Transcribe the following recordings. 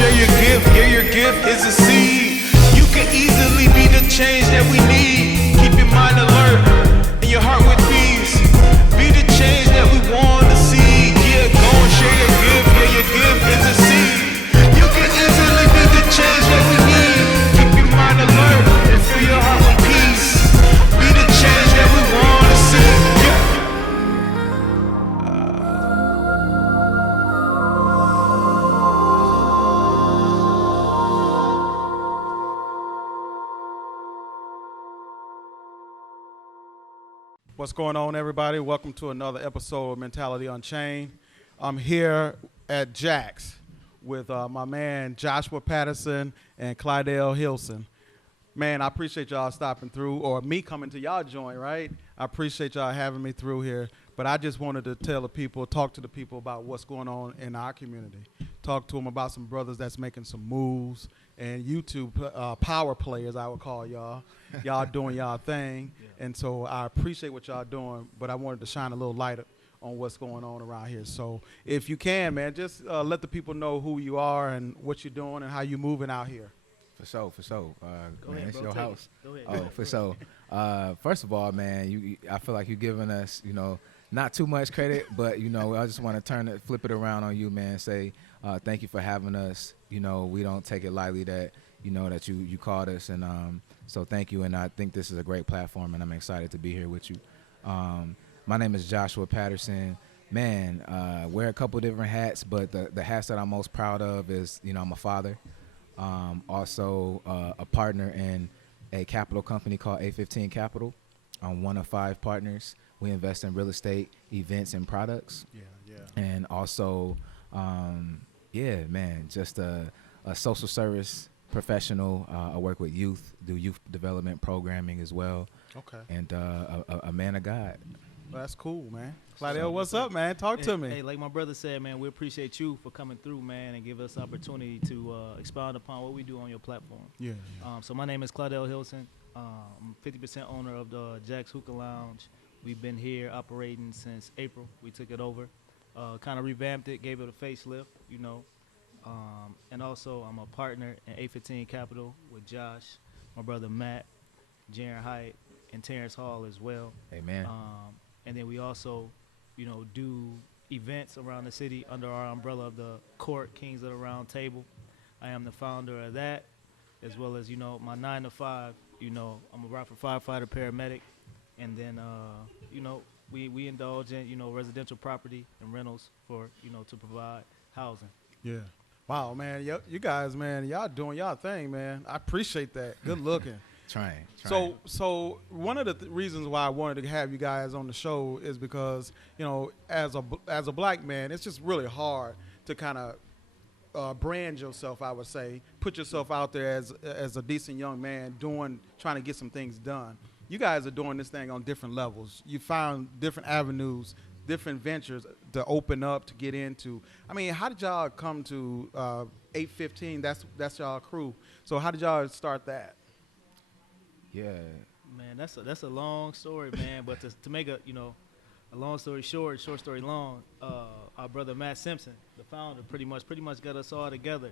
share your gift. Yeah, your gift is a seed. You can easily be the change that we need. Keep your mind alert and your heart with peace. Be the change that we want to see. Yeah, go and share your gift. Yeah, your gift is a seed. You can easily be the change that we need. Keep your mind alert and fill your heart with peace. Be the change that we want to see. Yeah. What's going on, everybody? Welcome to another episode of Mentality Unchained. I'm here at Jack's with my man Joshua Patterson and Clydale Hillson. Man, I appreciate y'all stopping through, or me coming to y'all joint, right? I appreciate y'all having me through here. But I just wanted to tell the people, talk to the people about what's going on in our community. Talk to them about some brothers that's making some moves, and YouTube power players, I would call y'all. Y'all doing y'all thing. Yeah. And so I appreciate what y'all doing, but I wanted to shine a little light on what's going on around here. So if you can, man, just let the people know who you are and what you're doing and how you're moving out here. For sure. Go ahead, it's bro, your take house. it. Go ahead. Oh, for sure. First of all, man, I feel like you're giving us, not too much credit, but, I just want to flip it around on you, man. Say thank you for having us. We don't take it lightly that, that you called us. And so thank you. And I think this is a great platform, and I'm excited to be here with you. My name is Joshua Patterson. Man, wear a couple different hats, but the hats that I'm most proud of is, I'm a father. Also a partner in a capital company called A15 Capital. I'm one of 5 partners. We invest in real estate, events, and products. Yeah. And also, just a social service professional. I work with youth, do youth development programming as well. Okay. And a man of God. Well, that's cool, man. Clydale, what's up, man? Talk to me. Hey, like my brother said, man, we appreciate you for coming through, man, and give us the opportunity to expound upon what we do on your platform. Yeah. So my name is Claudelle Hillson. I'm 50% owner of the Jack's Hookah Lounge. We've been here operating since April. We took it over, kind of revamped it, gave it a facelift, and also I'm a partner in A15 Capital with Josh, my brother Matt, Jaron Hyatt, and Terrence Hall as well. Amen. And then we also, do events around the city under our umbrella of the Court Kings of the Round Table. I am the founder of that, as well as, my 9 to 5, I'm a rifle firefighter paramedic. And then, we indulge in, residential property and rentals for, to provide housing. Yeah. Wow, man. You guys, man, y'all doing y'all thing, man. I appreciate that. Good looking. Trying. So one of the reasons why I wanted to have you guys on the show is because, as a black man, it's just really hard to kind of brand yourself, I would say, put yourself out there as a decent young man trying to get some things done. You guys are doing this thing on different levels. You found different avenues, different ventures to open up, to get into. I mean, how did y'all come to 815? That's y'all crew. So how did y'all start that? Yeah. Man, that's a long story, man. But to make a long story short story long, our brother Matt Simpson, the founder, pretty much got us all together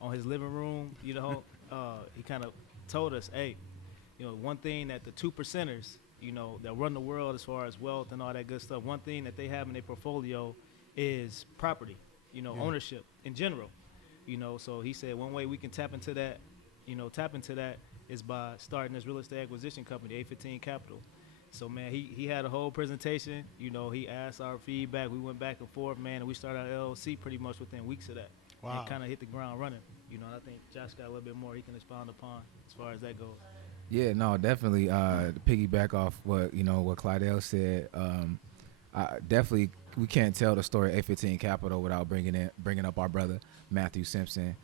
on his living room. He kind of told us, hey, one thing that the 2%ers, that run the world as far as wealth and all that good stuff, one thing that they have in their portfolio is property, ownership in general. So he said one way we can tap into that is by starting this real estate acquisition company, A15 Capital. So, man, he had a whole presentation. He asked our feedback. We went back and forth, man, and we started our LLC pretty much within weeks of that. Wow. And kind of hit the ground running. And I think Josh got a little bit more he can expound upon as far as that goes. Yeah, no, definitely. To piggyback off what Clydale said, definitely we can't tell the story of A15 Capital without bringing up our brother Matthew Simpson.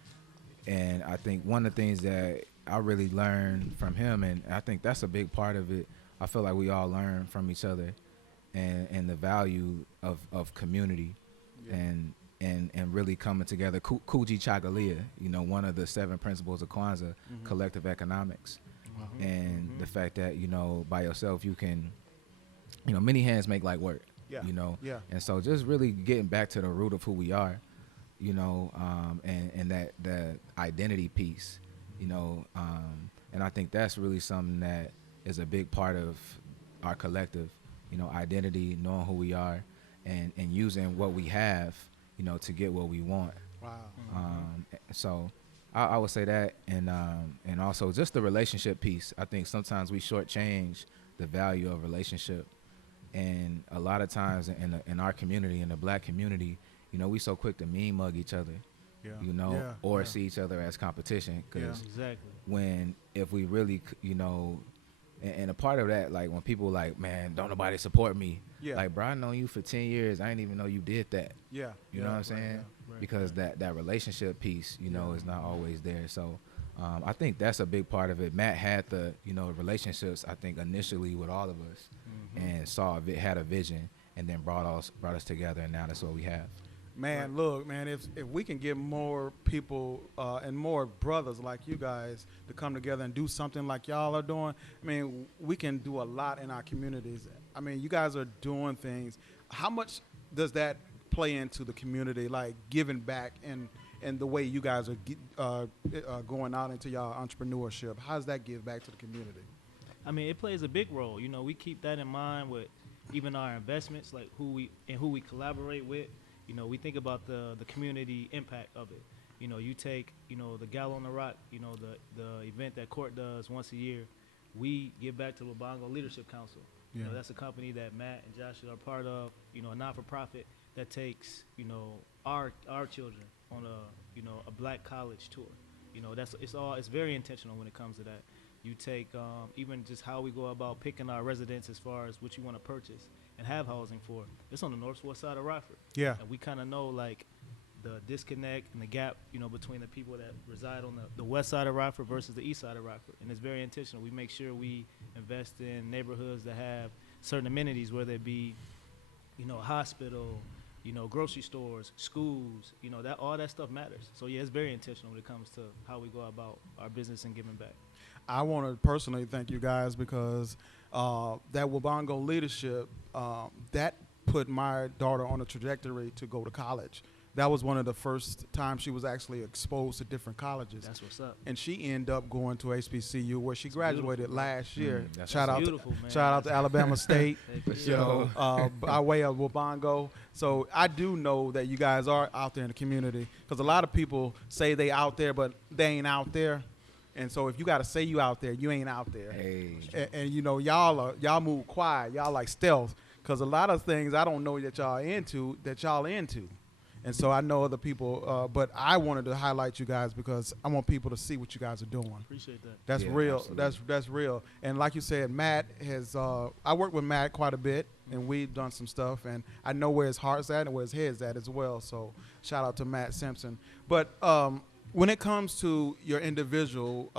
And I think one of the things that I really learned from him, and I think that's a big part of it, I feel like we all learn from each other and the value of community. Yeah. And really coming together. Kuji Chagalia, one of the 7 principles of Kwanzaa, collective economics. And the fact that, by yourself you can, many hands make light work. Yeah. And so just really getting back to the root of who we are. you know, and that the identity piece, you know, and I think that's really something that is a big part of our collective, you know, identity, knowing who we are, and using what we have, you know, to get what we want. Wow. So I would say that, and also just the relationship piece. I think sometimes we shortchange the value of relationship, and a lot of times in our community, in the Black community, you know, we so quick to mean mug each other, Yeah. you know, Yeah. or Yeah. see each other as competition. Because Exactly. when if we really, you know, and a part of that, like when people like, man, don't nobody support me. Yeah. Like, bro, I known you for 10 years. I didn't even know you did that. Yeah. You know what I'm saying? right, Because that relationship piece, you know, is not always there. So I think that's a big part of it. Matt had the, you know, relationships, I think, initially with all of us, and had a vision, and then brought us together, and now that's what we have. Man, look, man, if we can get more people and more brothers like you guys to come together and do something like y'all are doing, I mean, we can do a lot in our communities. I mean, you guys are doing things. How much does that play into the community, like giving back and the way you guys are going out into y'all entrepreneurship? How does that give back to the community? I mean, it plays a big role. You know, we keep that in mind with even our investments, like who we collaborate with. You know, we think about the community impact of it. You know, you take, you know, the Gal on the Rock, you know, the event that Court does once a year. We give back to the Wabongo Leadership Council. Yeah. You know, that's a company that Matt and Joshua are part of, you know, a not-for-profit that takes, you know, our children on a Black college tour. You know, it's very intentional when it comes to that. You take even just how we go about picking our residents as far as what you want to purchase and have housing for. It's on the northwest side of Rockford. Yeah. And we kind of know, like, the disconnect and the gap, you know, between the people that reside on the west side of Rockford versus the east side of Rockford. And it's very intentional. We make sure we invest in neighborhoods that have certain amenities, whether it be, you know, a hospital, you know, grocery stores, schools, you know, that all that stuff matters. So, yeah, it's very intentional when it comes to how we go about our business and giving back. I want to personally thank you guys because that Wabongo leadership, that put my daughter on a trajectory to go to college. That was one of the first times she was actually exposed to different colleges. That's what's up. And she ended up going to HBCU where she graduated last year. That's Shout out beautiful, man. shout out to Alabama State, Thank you know, by way of Wabongo. So I do know that you guys are out there in the community because a lot of people say they out there, but they ain't out there. And so if you got to say you out there, you ain't out there. Hey. And you know, y'all move quiet. Y'all like stealth because a lot of things I don't know that y'all into. And so I know other people, but I wanted to highlight you guys because I want people to see what you guys are doing. Appreciate that. That's Yeah, real. absolutely. That's real. And like you said, Matt has. I work with Matt quite a bit, and we've done some stuff. And I know where his heart's at and where his head's at as well. So shout out to Matt Simpson. But when it comes to your individual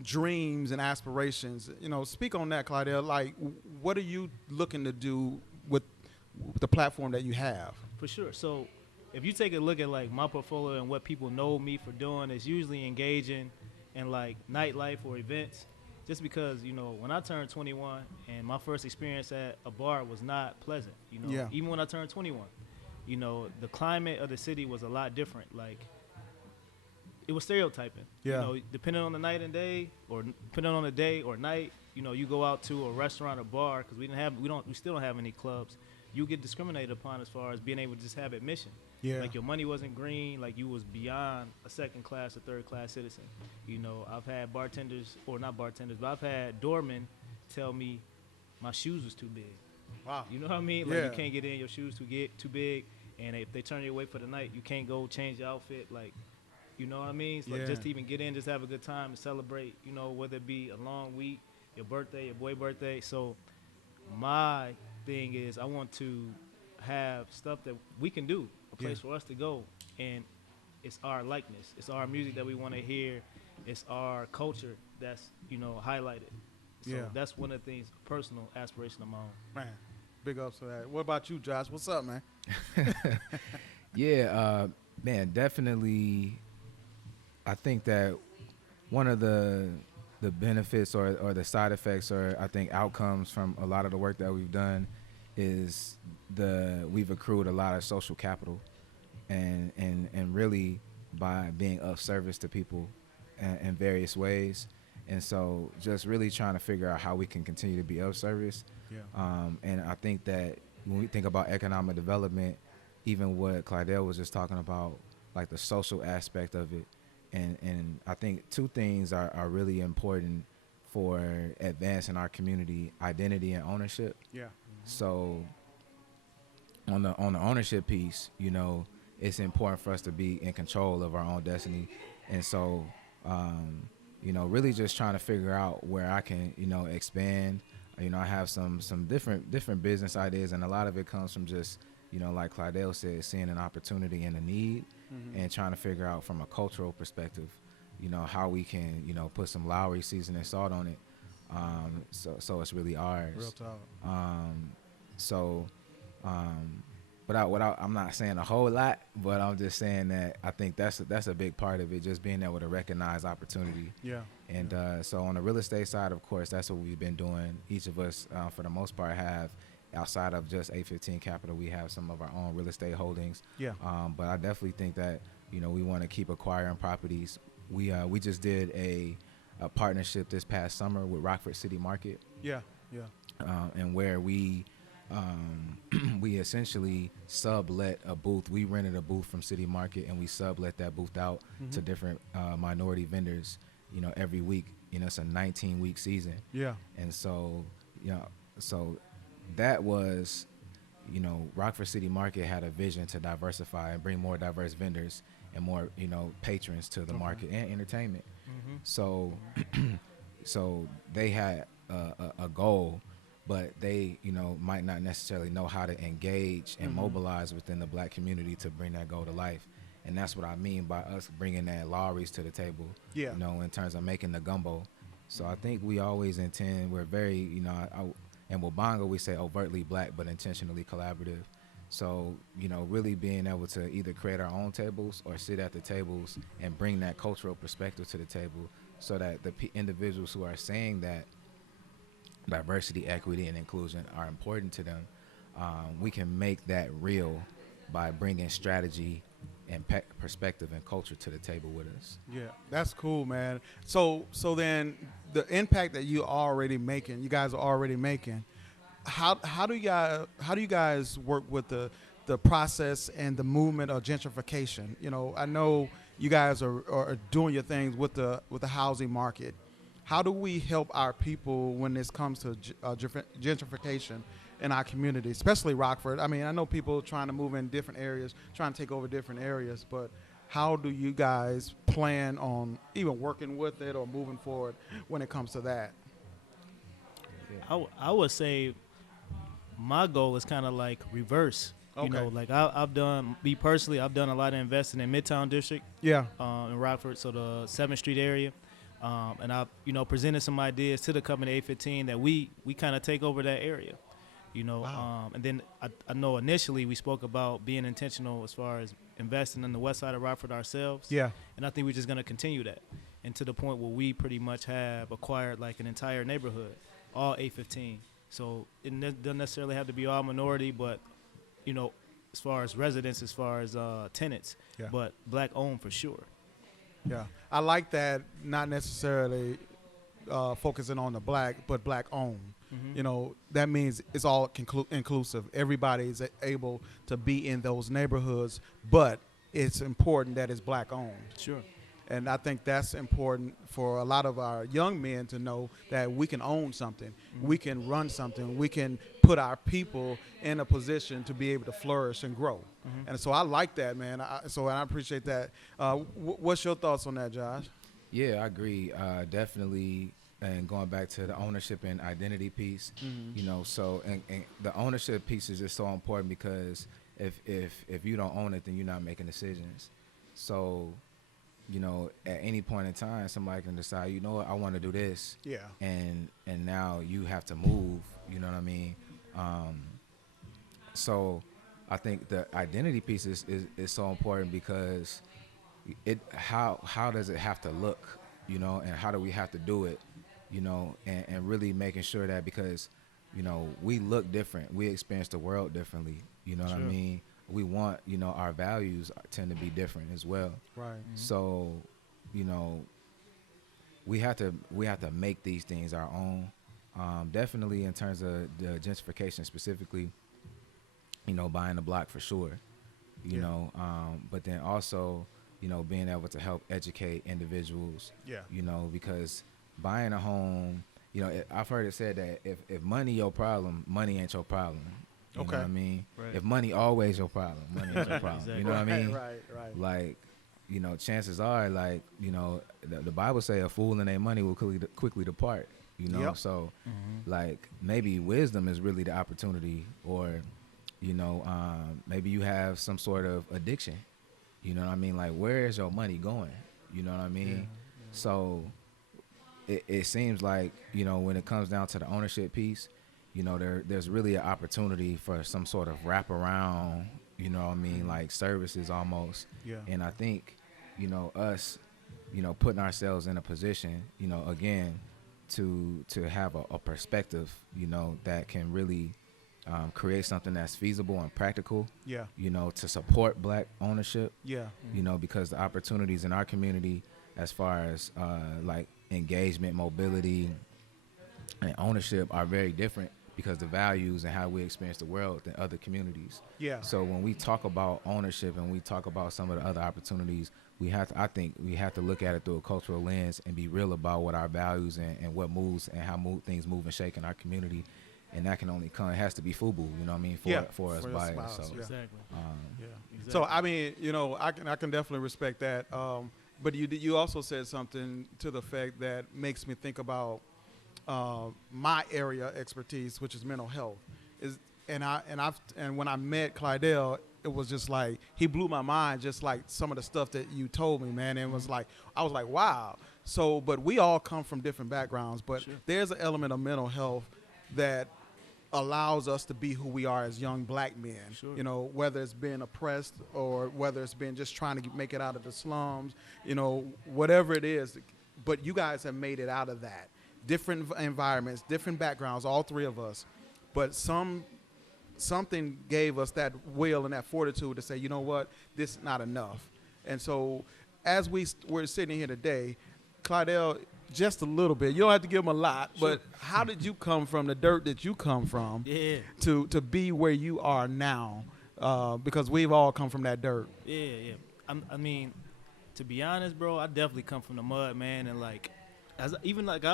dreams and aspirations, you know, speak on that, Clydale. Like, what are you looking to do with the platform that you have? For sure. So if you take a look at, like, my portfolio and what people know me for doing, is usually engaging in, like, nightlife or events. Just because, you know, when I turned 21 and my first experience at a bar was not pleasant, you know, Yeah. even when I turned 21, you know, the climate of the city was a lot different. Like, it was stereotyping. Yeah. You know, depending on the night and day, or depending on the day or night, you know, you go out to a restaurant or bar, because we still don't have any clubs. You get discriminated upon as far as being able to just have admission. Yeah. Like, your money wasn't green, like you was beyond a second class or third class citizen. You know, I've had bartenders, or not bartenders, but I've had doormen tell me my shoes was too big. Wow. You know what I mean? Like, Yeah. you can't get in, your shoes too big, and if they turn you away for the night, you can't go change your outfit. Like, you know what I mean? It's like, Yeah. just to even get in, just have a good time and celebrate, you know, whether it be a long week, your birthday, your boy birthday. So my thing is, I want to have stuff that we can do, a place for us to go, and it's our likeness. It's our music that we want to hear. It's our culture that's, you know, highlighted. So Yeah. that's one of the things, personal aspiration of my own. Man, big ups for that. What about you, Josh? What's up, man? Yeah, man, definitely. I think that one of the benefits or the side effects, or I think outcomes from a lot of the work that we've done, is we've accrued a lot of social capital. and really by being of service to people in various ways. And so just really trying to figure out how we can continue to be of service. And I think that when we think about economic development, even what Clydale was just talking about, like the social aspect of it, and I think two things are really important for advancing our community: identity and ownership. So on the ownership piece, it's important for us to be in control of our own destiny. And so really just trying to figure out where I can expand. I have some different business ideas, and a lot of it comes from just like Clydale said, seeing an opportunity and a need, and trying to figure out from a cultural perspective how we can put some Lowry seasoning salt on it, so it's really ours. Real talk. I'm not saying a whole lot, but I'm just saying that I think that's a big part of it, just being able to recognize opportunity. And so on the real estate side, of course, that's what we've been doing. Each of us, for the most part, have, outside of just 815 Capital, we have some of our own real estate holdings. But I definitely think that we want to keep acquiring properties. We just did a partnership this past summer with Rockford City Market. And where we essentially sublet a booth. We rented a booth from City Market, and we sublet that booth out to different minority vendors, every week. It's a 19-week season. And so, so that was, Rockford City Market had a vision to diversify and bring more diverse vendors and more, patrons to the market and entertainment. So, so they had a goal, but they, might not necessarily know how to engage and mobilize within the Black community to bring that goal to life. And that's what I mean by us bringing that Lowry's to the table, in terms of making the gumbo. So I think we always intend, we're very, in Wabonga we say overtly Black but intentionally collaborative. So, really being able to either create our own tables or sit at the tables and bring that cultural perspective to the table, so that the individuals who are saying that diversity, equity, and inclusion are important to them, we can make that real by bringing strategy and perspective and culture to the table with us. That's cool, man. So then the impact that you guys are already making, how do you guys work with the process and the movement of gentrification? I know you guys are doing your things with the housing market. How do we help our people when this comes to gentrification in our community, especially Rockford? I mean, I know people trying to move in different areas, trying to take over different areas, but how do you guys plan on even working with it or moving forward when it comes to that? I would say my goal is kind of like reverse. Like I've done a lot of investing in Midtown District. In Rockford, so the 7th Street area. And I've, presented some ideas to the company 815 that we kind of take over that area, and then I know initially we spoke about being intentional as far as investing in the west side of Rockford ourselves. And I think we're just going to continue that, and to the point where we pretty much have acquired like an entire neighborhood, all 815. So it doesn't necessarily have to be all minority, but, as far as residents, as far as tenants, but Black owned for sure. I like that, not necessarily focusing on the Black, but Black owned. That means it's all inclusive. Everybody is able to be in those neighborhoods, but it's important that it's Black owned. And I think that's important for a lot of our young men to know that we can own something, we can run something, we can put our people in a position to be able to flourish and grow. And so I like that, man. And I appreciate that. What's your thoughts on that, Josh? Yeah, I agree. Definitely. And going back to the ownership and identity piece, so and the ownership piece is just so important, because if you don't own it, then you're not making decisions. So, at any point in time, somebody can decide, what, I want to do this. And now you have to move, you know what I mean? So I think the identity piece is so important, because how does it have to look, and how do we have to do it, and really making sure that, because, we look different, we experience the world differently, what I mean? we want, you know, our values tend to be different as well. Right. So, you know, we have to make these things our own. Definitely in terms of the gentrification specifically, you know, buying the block for sure, you know, but then also, you know, being able to help educate individuals, you know, because buying a home, you know, I've heard it said that if money your problem, money ain't your problem. You know what I mean? Right. If money always your problem, money ain't your problem. Exactly. You know what I mean? Right. Like, you know, chances are, like, you know, the Bible say a fool and their money will quickly depart. You know, so like maybe wisdom is really the opportunity, or, you know, maybe you have some sort of addiction. You know what I mean? Like, where is your money going? You know what I mean? So it seems like, you know, when it comes down to the ownership piece, you know, there's really an opportunity for some sort of wraparound, you know what I mean, like services almost. Yeah. And I think, you know, us, you know, putting ourselves in a position, you know, again, to have a perspective, you know, that can really create something that's feasible and practical, you know, to support black ownership, you know, because the opportunities in our community as far as like engagement, mobility, and ownership are very different because the values and how we experience the world than other communities. So when we talk about ownership and we talk about some of the other opportunities, I think we have to look at it through a cultural lens and be real about what our values and what moves and how things move and shake in our community. And that can only come, it has to be FUBU, you know what I mean, for us by it. So, Exactly. So, I mean, you know, I can definitely respect that. But you also said something to the fact that makes me think about my area of expertise, which is mental health. And when I met Clydale, it was just like, he blew my mind, just like some of the stuff that you told me, man. And it was like, I was like, wow. So, but we all come from different backgrounds, but there's an element of mental health that allows us to be who we are as young black men, you know, whether it's being oppressed or whether it's been just trying to make it out of the slums, you know, whatever it is. But you guys have made it out of that. Different environments, different backgrounds, all three of us. But something gave us that will and that fortitude to say, you know what, this is not enough. And so as we're sitting here today, Clydale, just a little bit. You don't have to give them a lot, but how did you come from the dirt that you come from to be where you are now? Because we've all come from that dirt. I mean, to be honest, bro, I definitely come from the mud, man. And like, I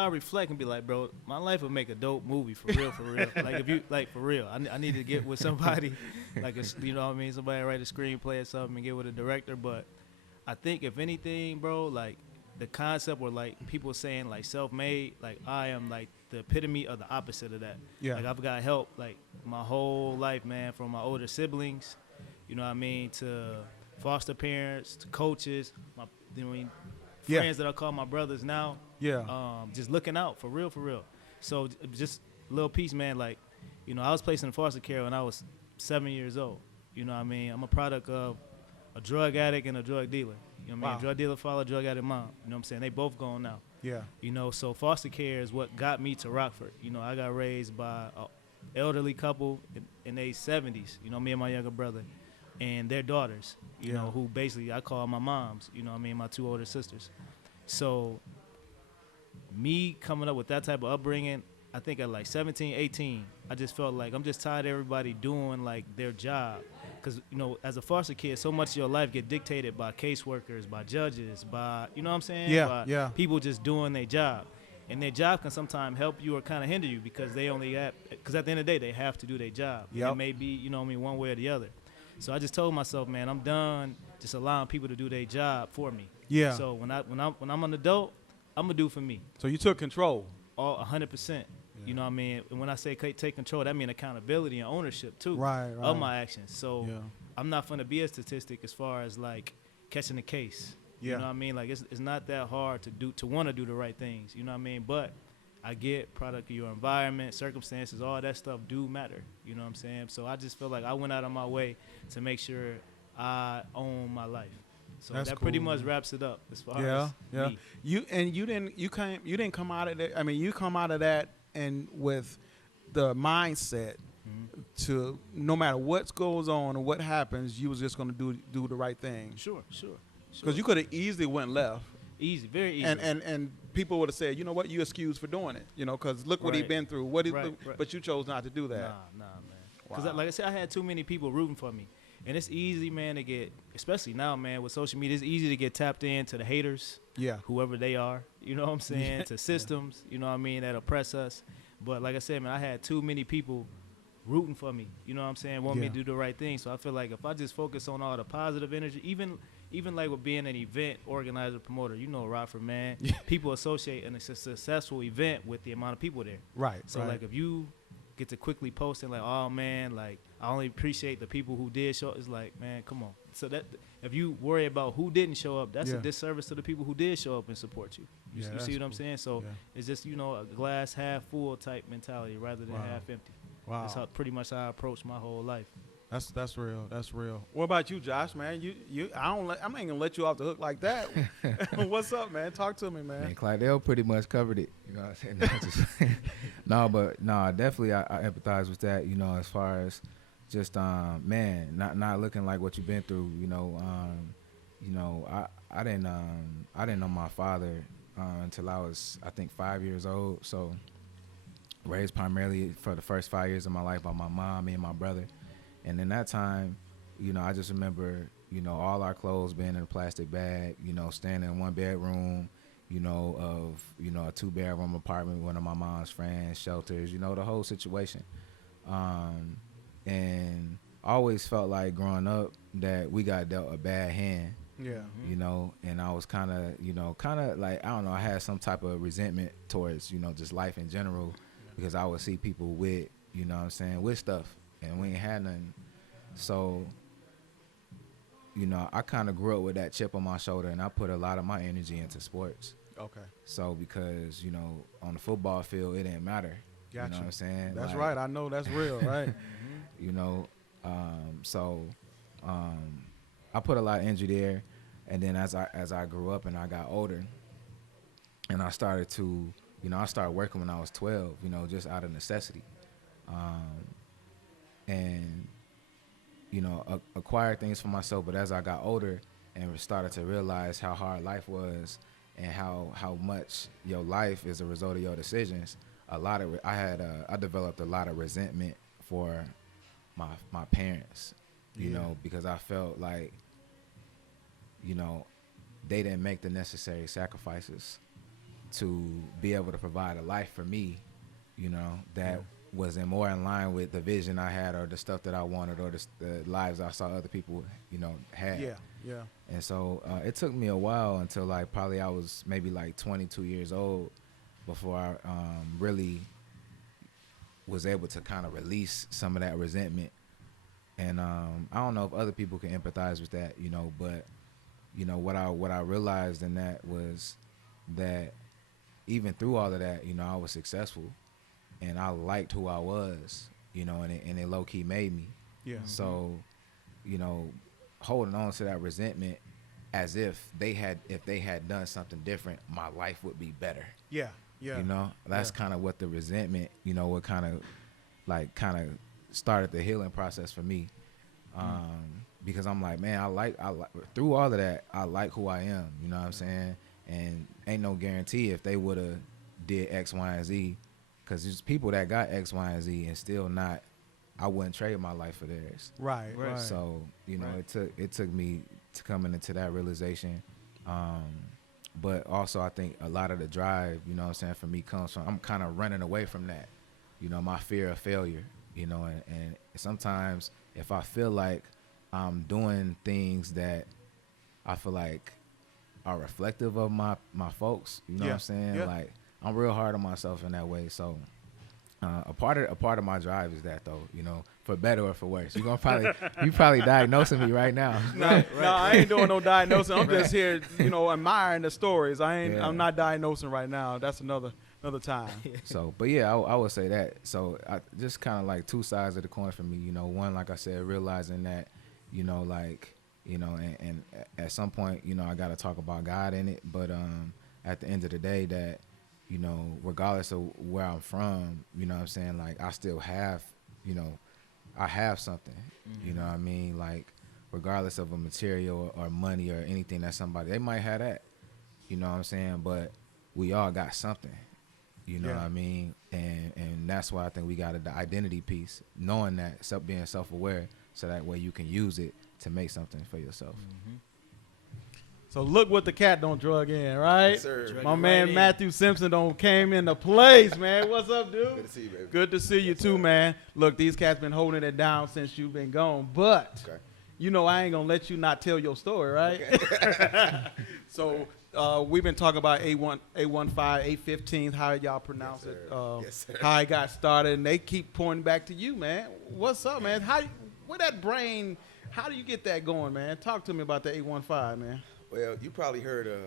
reflect and be like, bro, my life would make a dope movie for real. Like if you like for real, I need to get with somebody, like you know what I mean, somebody write a screenplay or something and get with a director. But I think if anything, bro, like, the concept or like people saying like self-made, like I am like the epitome of the opposite of that. Like I've got help like my whole life, man, from my older siblings, you know what I mean, to foster parents, to coaches, my friends that I call my brothers now. Just looking out for real. So just a little piece, man, like, you know, I was placed in foster care when I was 7 years old. You know what I mean? I'm a product of a drug addict and a drug dealer. You know what I mean? Drug dealer father, drug addict mom. You know what I'm saying? They both gone now. You know, so foster care is what got me to Rockford. You know, I got raised by an elderly couple in their 70s, you know, me and my younger brother, and their daughters, you know, who basically I call my moms, you know what I mean, my two older sisters. So me coming up with that type of upbringing, I think at like 17, 18, I just felt like I'm just tired of everybody doing like their job. Because, you know, as a foster kid, so much of your life get dictated by caseworkers, by judges, by, you know what I'm saying? By people just doing their job. And their job can sometimes help you or kind of hinder you because because at the end of the day, they have to do their job. It may be, you know what I mean, one way or the other. So I just told myself, man, I'm done just allowing people to do their job for me. So when I'm an adult, I'm going to do for me. So you took control. All 100%. You know what I mean? And when I say take control, that means accountability and ownership, too, of my actions. So I'm not going to be a statistic as far as, like, catching the case. You know what I mean? Like, it's not that hard to want to do the right things. You know what I mean? But I get product of your environment, circumstances, all that stuff do matter. You know what I'm saying? So I just feel like I went out of my way to make sure I own my life. So that's that cool, pretty much man. wraps it up as far as me. You didn't come out of that. I mean, you come out of that and with the mindset to no matter what goes on or what happens, you was just going to do the right thing. Sure. Because you could have easily went left. Easy, very easy. And people would have said, you know what, you excused for doing it. You know, because look what he Right. been through. Right. But you chose not to do that. Nah, man. Because Wow. like I said, I had too many people rooting for me. And it's easy, man, to get, especially now, man, with social media, it's easy to get tapped into the haters, Yeah. whoever they are, you know what I'm saying, to systems, you know what I mean, that oppress us. But like I said, man, I had too many people rooting for me, you know what I'm saying, want me Yeah. to do the right thing. So I feel like if I just focus on all the positive energy, even like with being an event organizer, promoter, you know, Rockford, man, people associate a successful event with the amount of people there. Right. So like if you get to quickly post and like, oh man, like I only appreciate the people who did show up, it's like, man, come on. So that if you worry about who didn't show up, that's a disservice to the people who did show up and support you. You see what I'm saying? So it's just, you know, a glass half full type mentality rather than half empty. Wow. That's pretty much how I approach my whole life. That's real. That's real. What about you, Josh, man? I'm not gonna let you off the hook like that. What's up, man? Talk to me, man. Man, Clydale pretty much covered it. You know what I'm saying? Definitely I empathize with that, you know, as far as just man, not looking like what you've been through, you know. I didn't know my father until I was, I think, 5 years old. So raised primarily for the first 5 years of my life by my mom, me and my brother. And in that time, you know, I just remember, you know, all our clothes being in a plastic bag, you know, staying in one bedroom, you know, of, you know, a 2-bedroom apartment with one of my mom's friends, shelters, you know, the whole situation. And I always felt like growing up that we got dealt a bad hand. Yeah. You know, and I was kind of like, I don't know, I had some type of resentment towards, you know, just life in general, because I would see people with, you know what I'm saying, with stuff, and we ain't had nothing. So, you know, I kind of grew up with that chip on my shoulder, and I put a lot of my energy into sports. Okay. So because, you know, on the football field, it didn't matter. Gotcha. You know what I'm saying? That's like, right. I know that's real, right? You know, I put a lot of energy there, and then as I grew up and I got older, and I started to, you know, I started working when I was 12, you know, just out of necessity, and you know, acquired things for myself. But as I got older and started to realize how hard life was and how much your life is a result of your decisions, I developed a lot of resentment for my parents, you know, because I felt like, you know, they didn't make the necessary sacrifices to be able to provide a life for me, you know, that was more in line with the vision I had or the stuff that I wanted or the lives I saw other people, you know, had. Yeah. And so it took me a while until like probably I was maybe like 22 years old before I really was able to kind of release some of that resentment. And I don't know if other people can empathize with that, you know, but you know what I realized in that was that even through all of that, you know, I was successful and I liked who I was, you know, and it low key made me. Yeah. So, you know, holding on to that resentment as if they had done something different, my life would be better. Yeah. You know, that's kind of what the resentment, you know, what kind of started the healing process for me. Because I'm like, man, I like through all of that, I like who I am, you know what I'm saying? And ain't no guarantee if they would have did X, Y, and Z, because there's people that got X, Y, and Z and still not, I wouldn't trade my life for theirs. Right. So, you know, it took me to coming into that realization. But also I think a lot of the drive, you know what I'm saying, for me comes from, I'm kind of running away from that, you know, my fear of failure, you know, and sometimes if I feel like I'm doing things that I feel like are reflective of my folks, you know what I'm saying? Yeah. Like I'm real hard on myself in that way. So a part of my drive is that, though, you know, for better or for worse. You probably diagnosing me right now. No, I ain't doing no diagnosing. I'm just here, you know, admiring the stories. I'm not diagnosing right now. That's another time. So, but yeah, I would say that. So I just kind of like two sides of the coin for me, you know. One, like I said, realizing that, you know, like, you know, and at some point, you know, I got to talk about God in it. But at the end of the day, that, you know, regardless of where I'm from, you know what I'm saying, like I still have, you know, I have something. You know what I mean? Like, regardless of a material or money or anything that somebody, they might have that. You know what I'm saying? But we all got something. You know what I mean? And that's why I think we got the identity piece, knowing that, being self-aware, so that way you can use it to make something for yourself. So look what the cat don't drug in, right? Yes, sir. My Drug it man right in. Matthew Simpson don't came into place, man. What's up, dude? Good to see you, baby. Good to see you too, man. Look, these cats been holding it down since you've been gone, but Okay. you know I ain't gonna let you not tell your story, right? So we've been talking about A15, A15, how y'all pronounce Yes, it, sir. Yes, sir. how it got started, and they keep pointing back to you, man. What's up, man? Where that brain? How do you get that going, man? Talk to me about the A15, man. Well, you probably heard a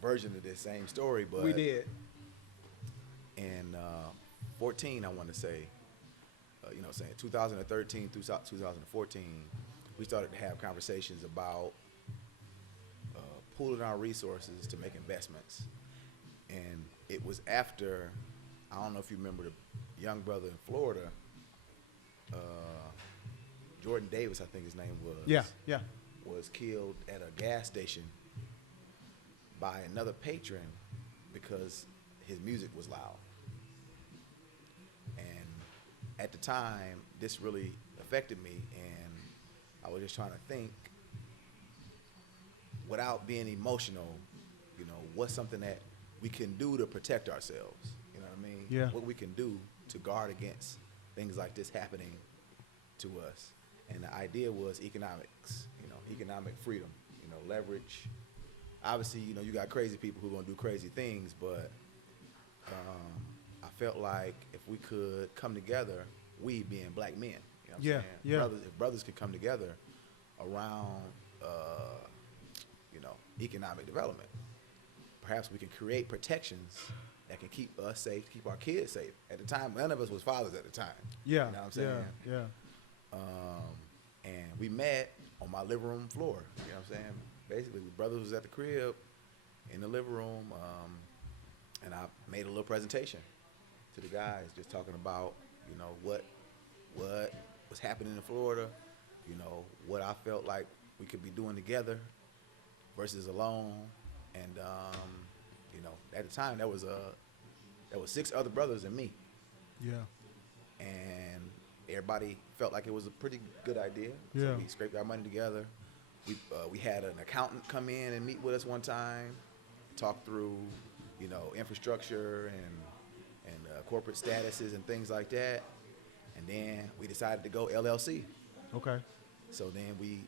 version of this same story, but We did. in 14, I want to say, 2013 through 2014, we started to have conversations about pooling our resources to make investments. And it was after, I don't know if you remember the young brother in Florida, Jordan Davis, I think his name was. Yeah. Was killed at a gas station by another patron because his music was loud. And at the time, this really affected me, and I was just trying to think, without being emotional, what's something that we can do to protect ourselves? You know what I mean? Yeah. What we can do to guard against things like this happening to us. And the idea was economics, economic freedom, leverage. Obviously, you got crazy people who are going to do crazy things, but I felt like if we could come together, we being black men, I'm saying? If brothers could come together around, economic development, perhaps we can create protections that can keep us safe, keep our kids safe. At the time, none of us was fathers at the time. Yeah. You know what I'm saying? Yeah. And we met on my living room floor. You know what I'm saying? Basically, the brothers was at the crib in the living room, and I made a little presentation to the guys, just talking about, what was happening in Florida, what I felt like we could be doing together versus alone. And at the time, there was 6 other brothers and me. Yeah. And everybody felt like it was a pretty good idea. Yeah. So we scraped our money together. We had an accountant come in and meet with us one time, talk through, infrastructure and corporate statuses and things like that. And then we decided to go LLC. Okay. So then we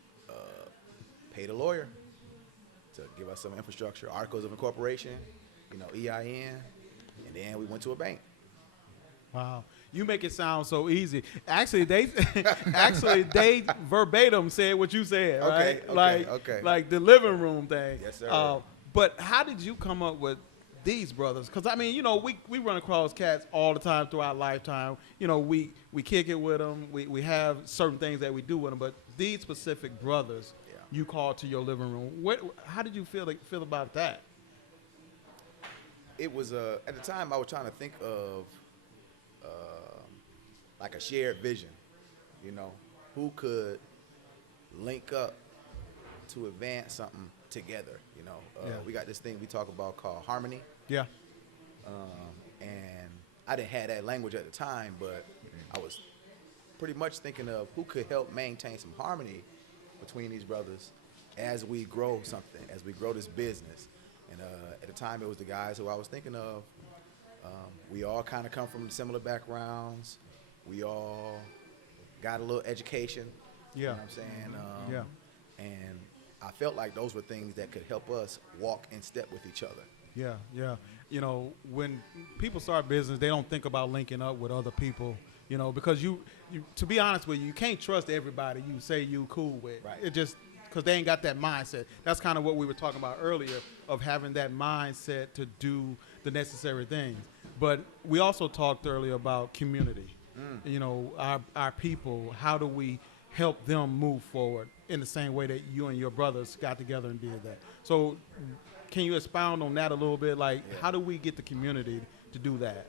paid a lawyer to give us some infrastructure, articles of incorporation, EIN, and then we went to a bank. Wow. You make it sound so easy. Actually, they verbatim said what you said, right? Okay. Like the living room thing. Yes, sir. But how did you come up with these brothers? Because, I mean, we run across cats all the time through our lifetime. We kick it with them. We have certain things that we do with them. But these specific brothers, you called to your living room. How did you feel about that? It was, at the time, I was trying to think of like a shared vision, who could link up to advance something together, We got this thing we talk about called harmony. Yeah. And I didn't have that language at the time, but I was pretty much thinking of who could help maintain some harmony between these brothers as we grow something, as we grow this business. And at the time, it was the guys who I was thinking of. We all kind of come from similar backgrounds. We all got a little education. Yeah. You know what I'm saying? And I felt like those were things that could help us walk in step with each other. Yeah. When people start business, they don't think about linking up with other people, because you to be honest with you, you can't trust everybody you say you cool with. Right. It just, because they ain't got that mindset. That's kind of what we were talking about earlier, of having that mindset to do the necessary things. But we also talked earlier about community. Our people, how do we help them move forward in the same way that you and your brothers got together and did that? So can you expound on that a little bit? How do we get the community to do that?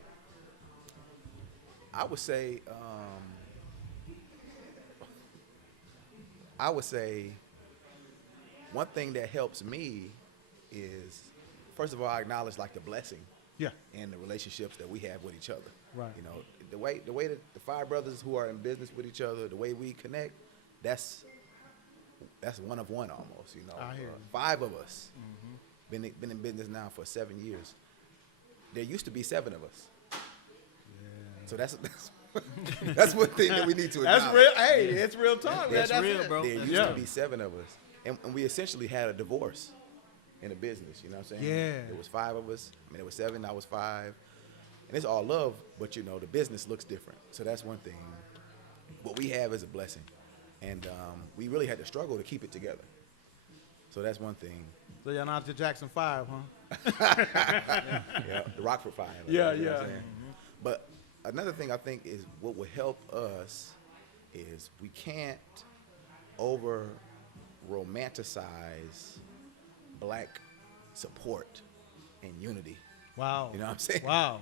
I would say one thing that helps me is, first of all, I acknowledge like the blessing Yeah. and the relationships that we have with each other. Right. You know, the way that the five brothers who are in business with each other, the way we connect, that's one of one almost. You know, I hear you. 5 of us been in business now for 7 years. There used to be 7 of us. So that's that's one thing that we need to acknowledge. That's real. Hey, it's real talk, man. That's That's real, it. bro. There used Yeah. to be 7 of us, and we essentially had a divorce in the business. You know what I'm saying? Yeah. It was 5 of us. I mean, it was 7. I was 5, and it's all love. But you know, the business looks different. So that's one thing. What we have is a blessing, and we really had to struggle to keep it together. So that's one thing. So you're not the Jackson 5, huh? Yeah, the Rockford 5. Yeah, you know what yeah. I'm saying? But another thing I think is what would help us is we can't over romanticize black support and unity. Wow. You know what I'm saying? Wow.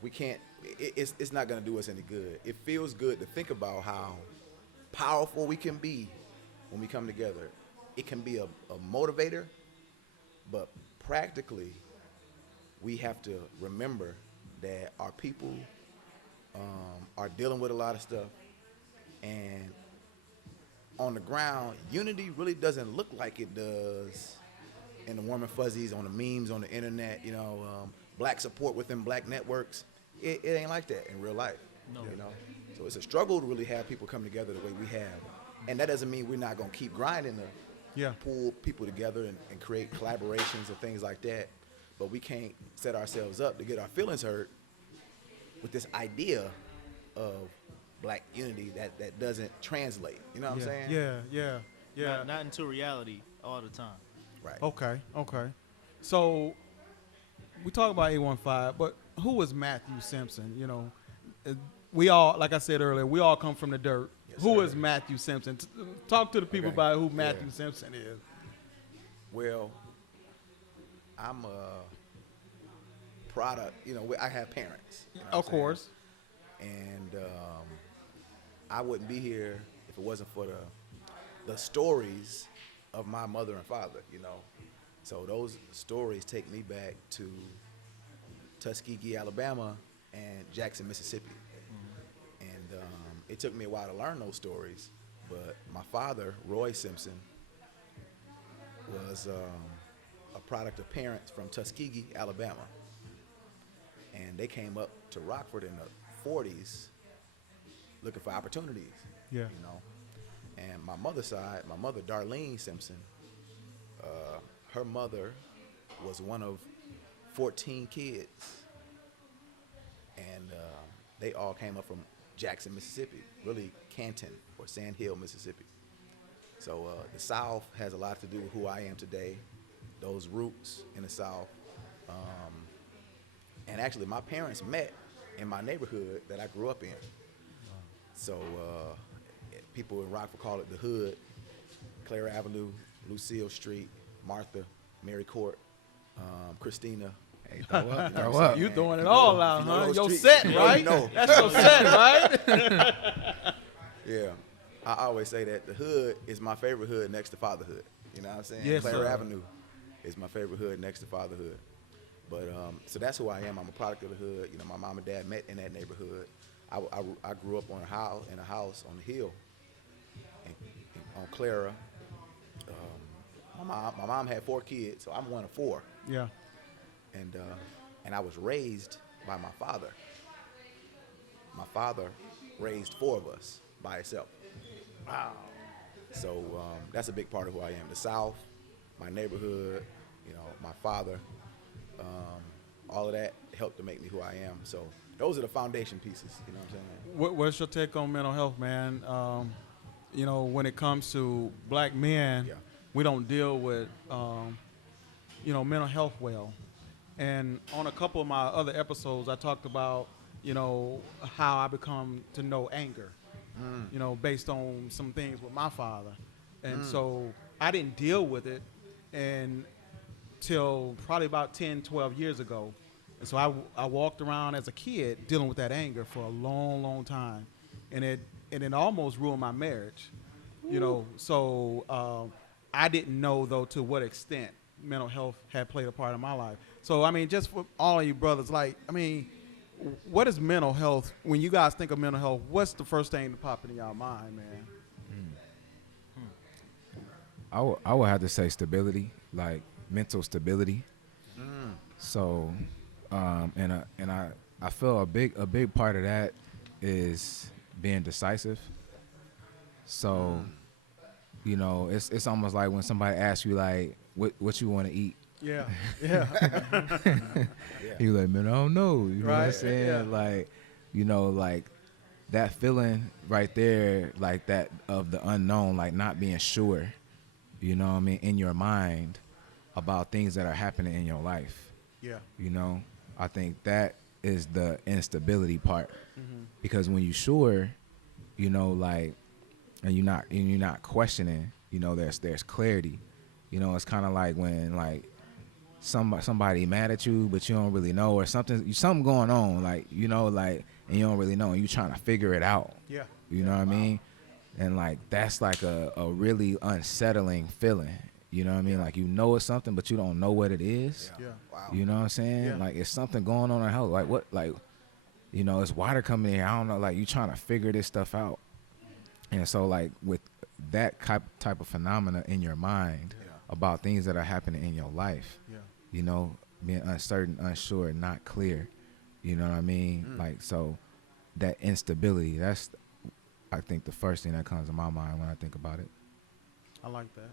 We can't, it's not going to do us any good. It feels good to think about how powerful we can be when we come together. It can be a motivator, but practically, we have to remember that our people are dealing with a lot of stuff, and on the ground, unity really doesn't look like it does in the warm and fuzzies, on the memes, on the internet. You know, black support within black networks. It ain't like that in real life. No. You know, so it's a struggle to really have people come together the way we have, and that doesn't mean we're not gonna keep grinding to pull people together and create collaborations and things like that. But we can't set ourselves up to get our feelings hurt with this idea of black unity that doesn't translate. You know what I'm saying? Yeah. Not into reality all the time. Right. Okay. So we talk about 815, but who was Matthew Simpson? You know, we all, like I said earlier, we all come from the dirt. Yes, Who sir. is Matthew Simpson? Talk to the people Okay. about who Matthew Yeah. Simpson is. Well, I'm a product. You know, I have parents. You know what Of I'm saying? course. And I wouldn't be here if it wasn't for the stories of my mother and father. You know, so those stories take me back to Tuskegee, Alabama, and Jackson, Mississippi. And it took me a while to learn those stories, but my father, Roy Simpson, was a product of parents from Tuskegee, Alabama. And they came up to Rockford in the 40s looking for opportunities. Yeah. You know. And my mother's side, my mother, Darlene Simpson, her mother was one of 14 kids. And they all came up from Jackson, Mississippi, really Canton or Sand Hill, Mississippi. So the South has a lot to do with who I am today, those roots in the South. And actually, my parents met in my neighborhood that I grew up in. So people in Rockford call it the hood. Clara Avenue, Lucille Street, Martha, Mary Court, Christina. Hey, throw up, know throw what I'm up. You saying? throwing it You all know- out, you know huh? those Your streets. set, You right? know. That's your set, right? Yeah, I always say that the hood is my favorite hood next to fatherhood. You know what I'm saying? Yes, Clara sir. Avenue is my favorite hood next to fatherhood. But so that's who I am. I'm a product of the hood. You know, my mom and dad met in that neighborhood. I grew up in a house on the hill, on Clara. My mom had 4 kids, so I'm one of 4. Yeah. And I was raised by my father. My father raised 4 of us by himself. Wow. So that's a big part of who I am. The South, my neighborhood, you know, my father, all of that helped to make me who I am. So those are the foundation pieces, you know what I'm saying? What's your take on mental health, man? You know, when it comes to black men, Yeah. we don't deal with, you know, mental health well. And on a couple of my other episodes, I talked about, you know, how I become to know anger, you know, based on some things with my father. And so I didn't deal with it until probably about 10, 12 years ago. And so I walked around as a kid dealing with that anger for a long, long time, and it almost ruined my marriage. You know, so I didn't know though to what extent mental health had played a part in my life. So I mean, just for all of you brothers, like, I mean, what is mental health? When you guys think of mental health, what's the first thing to pop in your mind, man? I would have to say stability, like mental stability. So, and I feel a big part of that is being decisive. So, you know, it's almost like when somebody asks you like, what you want to eat. Yeah. You like, man, I don't know. You know what I'm Right, saying? yeah. Like, you know, like that feeling right there, like that of the unknown, like not being sure, you know what I mean, in your mind about things that are happening in your life. Yeah. You know, I think that is the instability part. Because when you're sure, you know, like, and you're not questioning, you know, there's clarity. You know, it's kind of like when like somebody mad at you, but you don't really know, or something going on, like, you know, like, and you don't really know, and you trying to figure it out. Yeah. You know what I mean? And like that's like a really unsettling feeling. You know what I mean? Like, you know it's something, but you don't know what it is. Yeah. Wow. You know what I'm saying? Yeah. Like, it's something going on in health. Like, what? Like, you know, it's water coming in. I don't know. Like, you trying to figure this stuff out. And so, like, with that type of phenomena in your mind about things that are happening in your life, you know, being uncertain, unsure, not clear. You know what I mean? Like, so that instability, that's, I think, the first thing that comes to my mind when I think about it. I like that.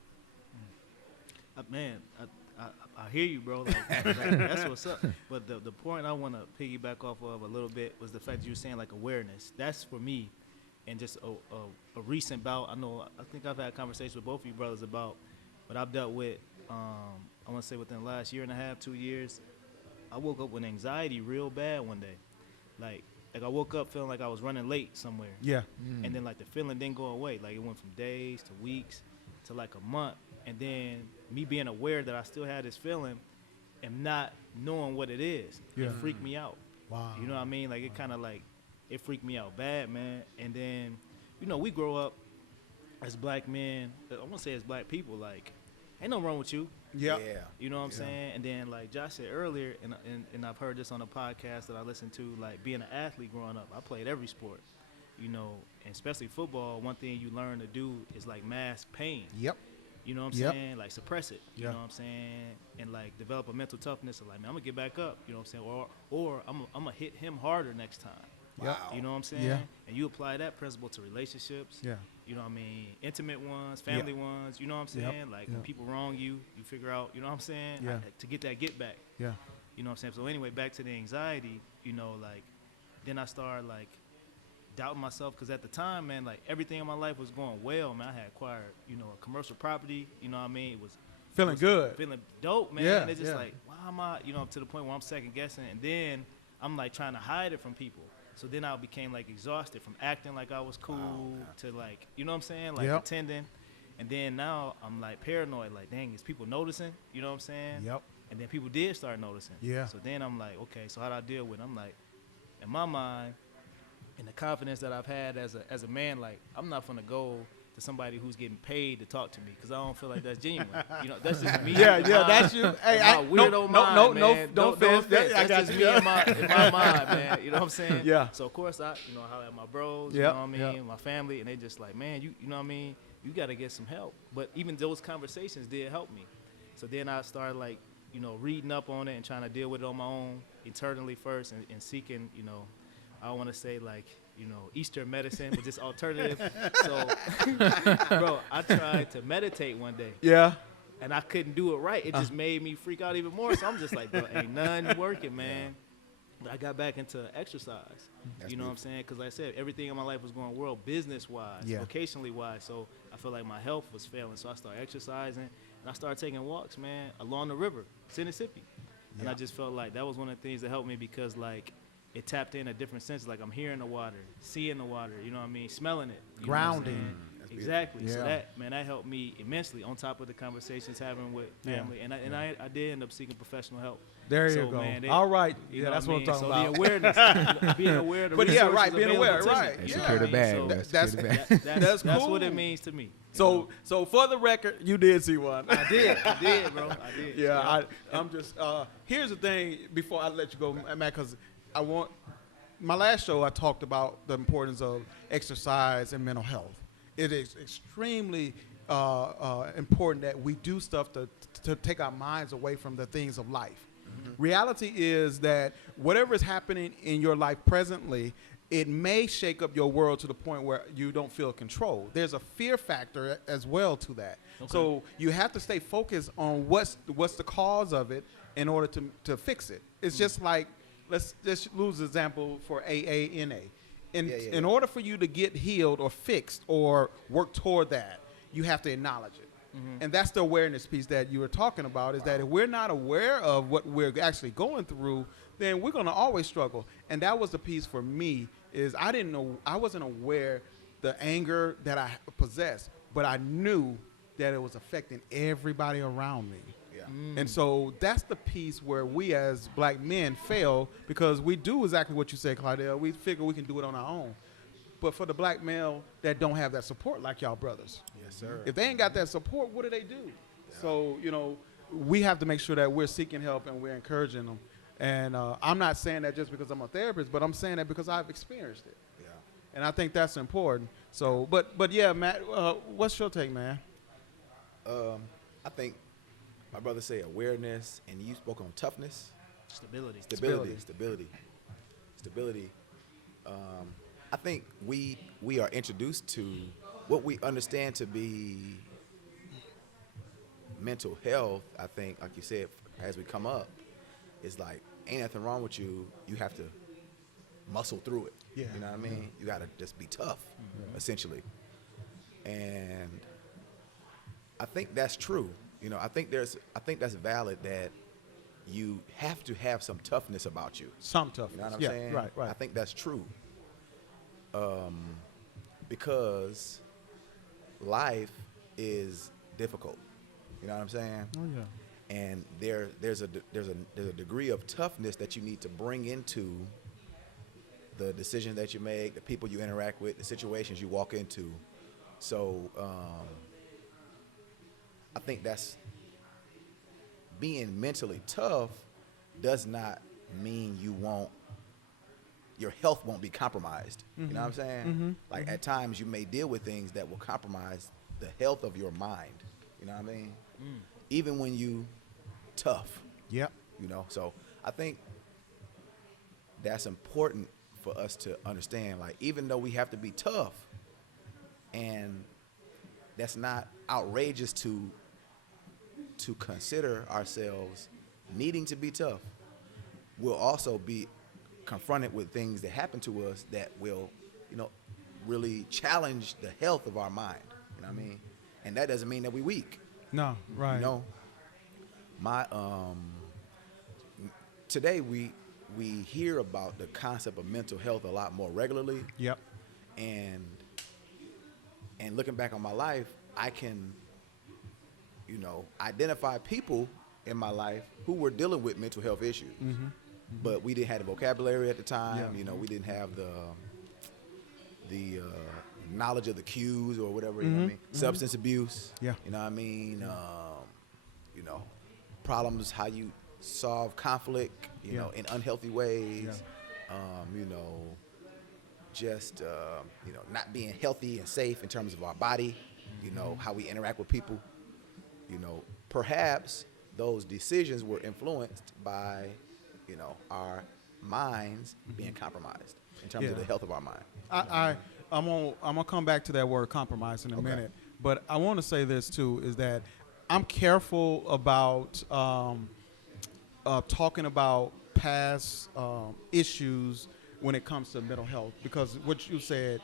Man, I hear you, bro. Like, that's what's up. But the point I want to piggyback off of a little bit was the fact you were saying, like, awareness. That's for me, and just a recent bout. I think I've had conversations with both of you brothers about what I've dealt with. I want to say within the last year and a half, 2 years, I woke up with anxiety real bad one day. Like I woke up feeling like I was running late somewhere. Yeah. And then, like, the feeling didn't go away. Like, it went from days to weeks to like a month. And then me being aware that I still had this feeling and not knowing what it is, it freaked me out. Wow. You know what I mean? Like, it kind of like, it freaked me out bad, man. And then, you know, we grow up as black men, I want to say as black people, like, ain't nothing wrong with you. Yeah. You know what I'm saying? And then, like Josh said earlier, and I've heard this on a podcast that I listened to, like, being an athlete growing up, I played every sport, you know, and especially football. One thing you learn to do is, like, mask pain. Yep. You know what I'm saying? Like, suppress it. You know what I'm saying? And, like, develop a mental toughness of, like, man, I'm going to get back up. You know what I'm saying? Or I'm going to hit him harder next time. Wow. You know what I'm saying? Yeah. And you apply that principle to relationships. Yeah. You know what I mean? Intimate ones, family ones. You know what I'm saying? Like, when people wrong you, you figure out, you know what I'm saying? Yeah. To get that get back. Yeah. You know what I'm saying? So anyway, back to the anxiety, you know, like, then I started, like, doubting myself, because at the time, man, like, everything in my life was going well, man. I had acquired, you know, a commercial property, you know what I mean? It was Feeling good. feeling dope, man. Yeah, And it's just yeah. like, why am I, you know, to the point where I'm second guessing, and then I'm, like, trying to hide it from people. So then I became, like, exhausted from acting like I was cool to, like, you know what I'm saying? Like, pretending. And then now I'm, like, paranoid, like, dang, is people noticing? You know what I'm saying? Yep. And then people did start noticing. Yeah. So then I'm like, okay, so how do I deal with it? I'm like, in my mind, and the confidence that I've had as a man, like, I'm not gonna go to somebody who's getting paid to talk to me, because I don't feel like that's genuine. You know, that's just me. That's you. Hey, my weirdo mind, man. don't offense. offense. I That's got just you. me in my mind, man. You know what I'm saying? Yeah. So of course I holler at my bros, you know what I mean, my family, and they just like, man, you know what I mean, you got to get some help. But even those conversations did help me. So then I started, like, you know, reading up on it and trying to deal with it on my own internally first, and seeking, you know, I don't want to say, like, you know, Eastern medicine, but just alternative. So, bro, I tried to meditate one day. Yeah. And I couldn't do it right. It just made me freak out even more. So I'm just like, bro, ain't nothing working, man. But I got back into exercise. You know what I'm saying? Because like I said, everything in my life was going well, business-wise, vocationally-wise. So I felt like my health was failing. So I started exercising, and I started taking walks, man, along the river, Mississippi. And I just felt like that was one of the things that helped me, because, like, it tapped in a different sense. Like, I'm hearing the water, seeing the water, you know what I mean, smelling it. You Grounding. know what I'm saying? Exactly. Yeah. So that helped me immensely, on top of the conversations having with family. And I did end up seeking professional help. There you So, go. man, All right. You Yeah, know that's what I'm talking so about. the awareness, being aware of the But yeah, resources right, being available aware, to me. right. And Yeah. secure the bag. So man, that's- secure the bag. That's That's cool. what it means to me. you So, know. so for the record, you did see one. I did, bro. I did. Yeah, I'm just. Here's the thing. Before I let you go, Matt, because I want my last show. I talked about the importance of exercise and mental health. It is extremely important that we do stuff to take our minds away from the things of life. Reality is that whatever is happening in your life presently, it may shake up your world to the point where you don't feel control. There's a fear factor as well to that. Okay. So you have to stay focused on what's the cause of it in order to fix it. It's just like, let's lose the example for AANA. In order for you to get healed or fixed or work toward that, you have to acknowledge it. And that's the awareness piece that you were talking about, is that if we're not aware of what we're actually going through, then we're going to always struggle. And that was the piece for me, is I wasn't aware the anger that I possessed, but I knew that it was affecting everybody around me. Yeah. And so that's the piece where we as black men fail, because we do exactly what you said, Clydale. We figure we can do it on our own. But for the black male that don't have that support like y'all brothers, Yes, sir. if they ain't got that support, what do they do? So, we have to make sure that we're seeking help and we're encouraging them. And I'm not saying that just because I'm a therapist, but I'm saying that because I've experienced it. Yeah. And I think that's important. So, but yeah, Matt, what's your take, man? I think my brother say awareness, and you spoke on toughness. Stability. Stability. I think we are introduced to what we understand to be mental health. I think, like you said, as we come up, it's like, ain't nothing wrong with you. You have to muscle through it. Yeah. You know what I mean? You got to just be tough, essentially. And I think that's true. I think that's valid, that you have to have some toughness about you. Some toughness. You know what I'm yeah, saying? Right. I think that's true. Because life is difficult. You know what I'm saying? Oh yeah. And there's a degree of toughness that you need to bring into the decisions that you make, the people you interact with, the situations you walk into. So I think that's being mentally tough does not mean your health won't be compromised. You know what I'm saying? Like at times you may deal with things that will compromise the health of your mind. You know what I mean? Even when you tough. Yep. So I think that's important for us to understand. Like, even though we have to be tough, and that's not outrageous to consider ourselves needing to be tough, we'll also be confronted with things that happen to us that will, really challenge the health of our mind. You know what I mean? And that doesn't mean that we're weak. No, right. My today we hear about the concept of mental health a lot more regularly. Yep. And looking back on my life, I can, identify people in my life who were dealing with mental health issues. But we didn't have the vocabulary at the time. Yeah. We didn't have the knowledge of the cues or whatever. You know what I mean? Substance abuse. Yeah. You know what I mean? Problems, how you solve conflict, Yeah. in unhealthy ways. Yeah. Just not being healthy and safe in terms of our body. How we interact with people. Perhaps those decisions were influenced by, our minds being compromised in terms of the health of our mind. I'm gonna come back to that word compromise in a minute, but I want to say this too, is that I'm careful about talking about past issues when it comes to mental health, because what you said,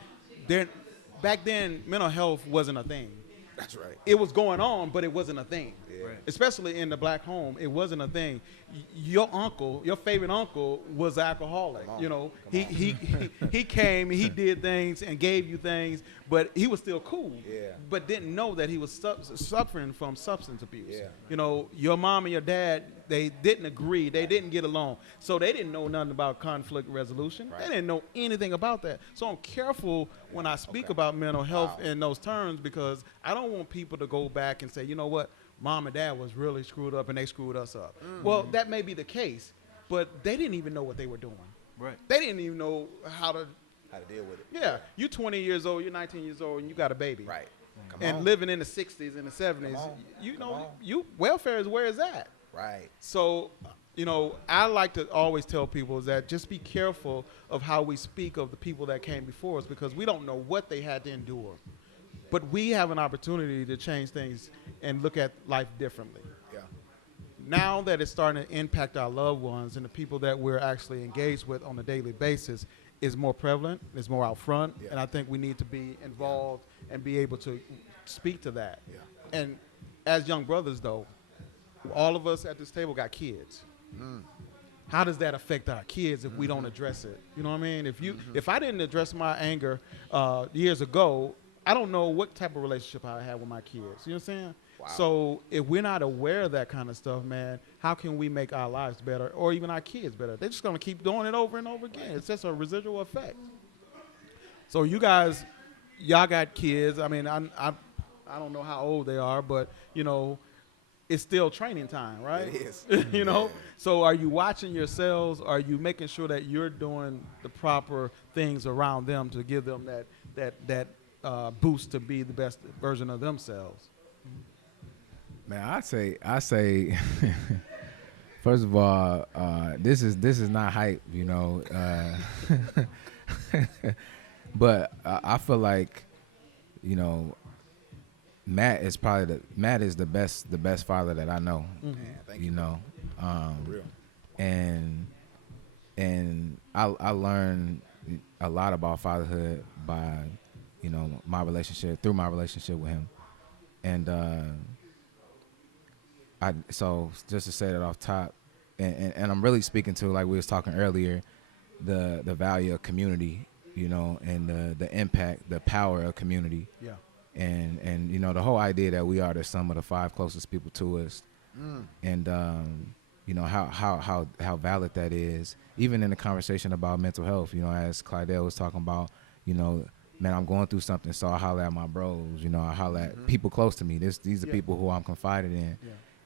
back then mental health wasn't a thing. That's right. It was going on, but it wasn't a thing. Yeah. Yeah. Right. Especially in the black home, it wasn't a thing. Your uncle, your favorite uncle, was alcoholic. Come on. You know, Come he came and he did things and gave you things, but he was still cool. Yeah. But didn't know that he was suffering from substance abuse. Yeah. You know, your mom and your dad, they didn't agree. They didn't get along. So they didn't know nothing about conflict resolution. Right. They didn't know anything about that. So I'm careful when I speak about mental health in those terms, because I don't want people to go back and say, you know what, mom and dad was really screwed up and they screwed us up. Well, that may be the case, but they didn't even know what they were doing. Right. They didn't even know how to. How to deal with it. Yeah, you 20 years old, you're 19 years old, and you got a baby. Right. Come And on. living in the 60s and the 70s, Come on. you Come know, on. you welfare is where it's at. Right. So, you know, I like to always tell people is that just be careful of how we speak of the people that came before us, because we don't know what they had to endure. But we have an opportunity to change things and look at life differently. Yeah. Now that it's starting to impact our loved ones and the people that we're actually engaged with on a daily basis, is more prevalent, is more out front, Yeah. and I think we need to be involved and be able to speak to that. Yeah. And as young brothers, though, all of us at this table got kids. How does that affect our kids if we don't address it? You know what I mean? If I didn't address my anger years ago, I don't know what type of relationship I had with my kids. You know what I'm saying? Wow. So if we're not aware of that kind of stuff, man, how can we make our lives better or even our kids better? They're just going to keep doing it over and over again. It's just a residual effect. So you guys, y'all got kids. I mean, I don't know how old they are, but, you know, it's still training time, right? It is. You know? So are you watching yourselves? Are you making sure that you're doing the proper things around them to give them that boost to be the best version of themselves? Man, I say, first of all, this is not hype, you know, but I feel like, you know, Matt is the best father that I know. Man, thank You you. know, For real. and I learned a lot about fatherhood by, you know, through my relationship with him, and so just to say that off top, and I'm really speaking to, like we was talking earlier, the value of community, you know, and the impact, the power of community. Yeah. And you know, the whole idea that we are the sum of the 5 closest people to us, and you know how valid that is, even in the conversation about mental health. You know, as Clydale was talking about, you know, man, I'm going through something, so I holler at my bros. You know, I holler at people close to me. These are people who I'm confided in,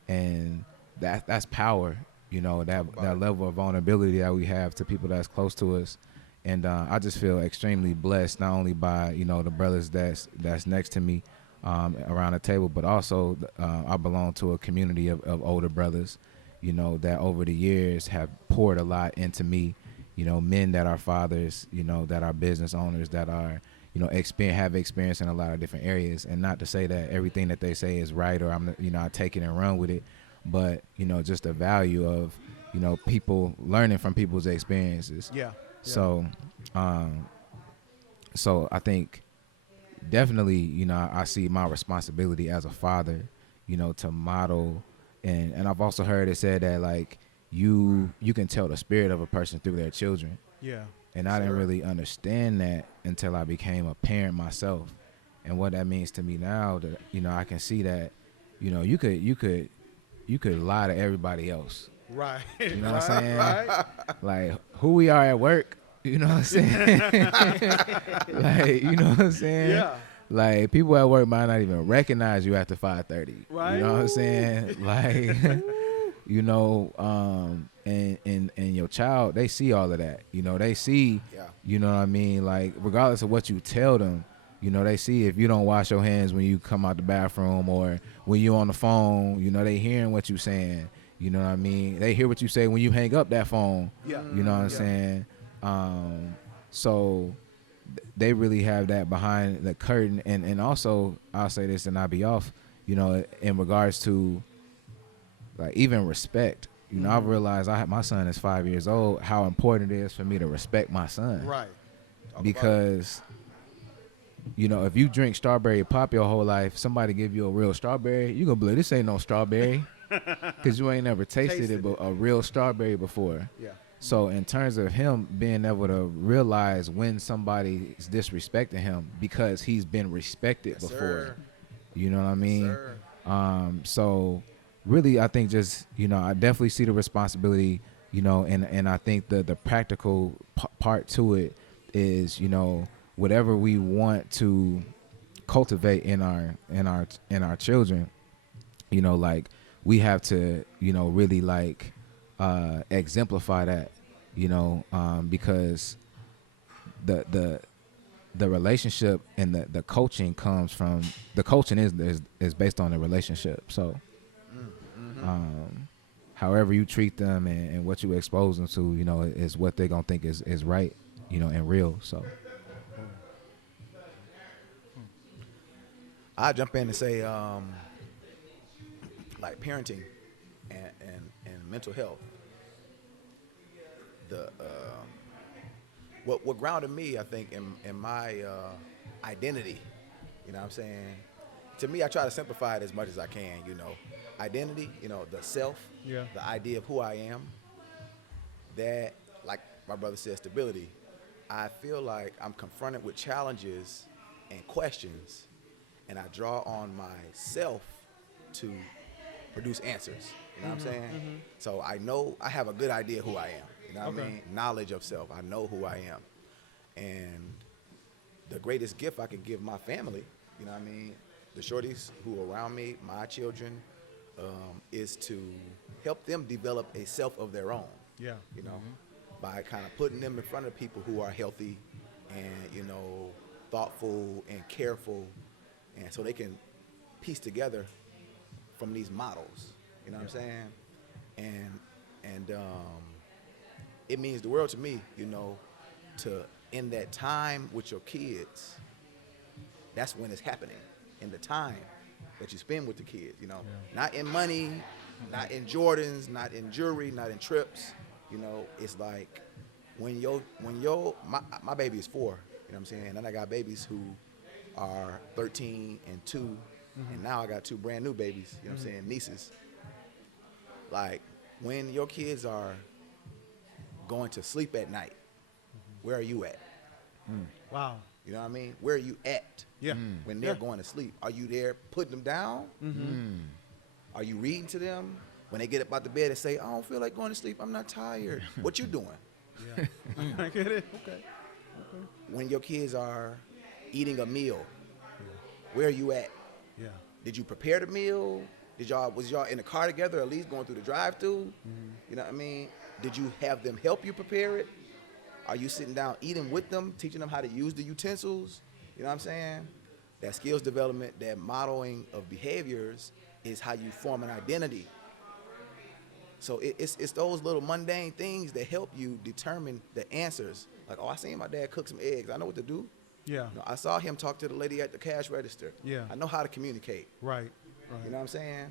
and that's power. You know, that level of vulnerability that we have to people that's close to us. And I just feel extremely blessed, not only by, you know, the brothers that's next to me around the table, but also I belong to a community of older brothers, you know, that over the years have poured a lot into me. You know, men that are fathers, you know, that are business owners, that are, you know, have experience in a lot of different areas. And not to say that everything that they say is right or I take it and run with it, but, you know, just the value of, you know, people learning from people's experiences. Yeah. So, so I think definitely, you know, I see my responsibility as a father, you know, to model, and I've also heard it said that, like, you can tell the spirit of a person through their children. Yeah. And I didn't really understand that until I became a parent myself. And what that means to me now, that, you know, I can see that, you know, you could lie to everybody else. Right. You know what I'm saying? Right. Like, who we are at work, you know what I'm saying? Like, you know what I'm saying? Yeah. Like, people at work might not even recognize you after 5:30. Right. You know what I'm saying? Like, you know, and your child, they see all of that. You know, they see, you know what I mean? Like, regardless of what you tell them, you know, they see if you don't wash your hands when you come out the bathroom or when you're on the phone, you know, they hearing what you saying. You know what I mean? They hear what you say when you hang up that phone. Yeah. You know what I'm saying? So they really have that behind the curtain. And also, I'll say this and I'll be off, you know, in regards to, like, even respect. You know, I've realized my son is 5 years old, how important it is for me to respect my son. Right. Because you know, if you drink strawberry pop your whole life, somebody give you a real strawberry, you gonna be like, this ain't no strawberry, because you ain't never tasted it, but a real strawberry before. Yeah. So in terms of him being able to realize when somebody is disrespecting him because he's been respected Yes, before, sir. you know what I mean? Sir. So really, I think just, you know, I definitely see the responsibility, you know, and I think the practical part to it is, you know, whatever we want to cultivate in our children, you know, like we have to, you know, really like exemplify that, you know, because the relationship and the coaching comes from the coaching is based on the relationship. So however you treat them and what you expose them to, you know, is what they're gonna think is right, you know, and real. So I jump in and say, like parenting and mental health. What grounded me, I think, in my identity. You know what I'm saying? To me, I try to simplify it as much as I can. You know, identity. You know, the self. Yeah. The idea of who I am. That, like my brother said, stability. I feel like I'm confronted with challenges and questions, and I draw on myself to produce answers. You know what I'm saying? So I know I have a good idea who I am. You know what I mean? Knowledge of self. I know who I am. And the greatest gift I can give my family, you know what I mean, the shorties who are around me, my children, is to help them develop a self of their own. Yeah. You know, by kind of putting them in front of people who are healthy and, you know, thoughtful and careful, and so they can piece together from these models. You know what I'm saying? And it means the world to me, you know, to in that time with your kids, that's when it's happening. In the time that you spend with the kids, you know, not in money, not in Jordans, not in jewelry, not in trips. You know, it's like when my baby is 4, you know what I'm saying? And I got babies who are 13 and 2, and now I got 2 brand new babies, you know what I'm saying, nieces. Like, when your kids are going to sleep at night, where are you at? Wow. You know what I mean? Where are you at Yeah. when they're going to sleep? Are you there putting them down? Are you reading to them? When they get up out the bed and say, I don't feel like going to sleep, I'm not tired. What you doing? Yeah. I get it. Okay. When your kids are eating a meal, where are you at? Yeah. Did you prepare the meal? Was y'all in the car together, at least going through the drive-thru? You know what I mean? Did you have them help you prepare it? Are you sitting down eating with them, teaching them how to use the utensils? You know what I'm saying? That skills development, that modeling of behaviors is how you form an identity. So it's those little mundane things that help you determine the answers. Like, oh, I seen my dad cook some eggs. I know what to do. Yeah. You know, I saw him talk to the lady at the cash register. Yeah. I know how to communicate. Right. You know what I'm saying?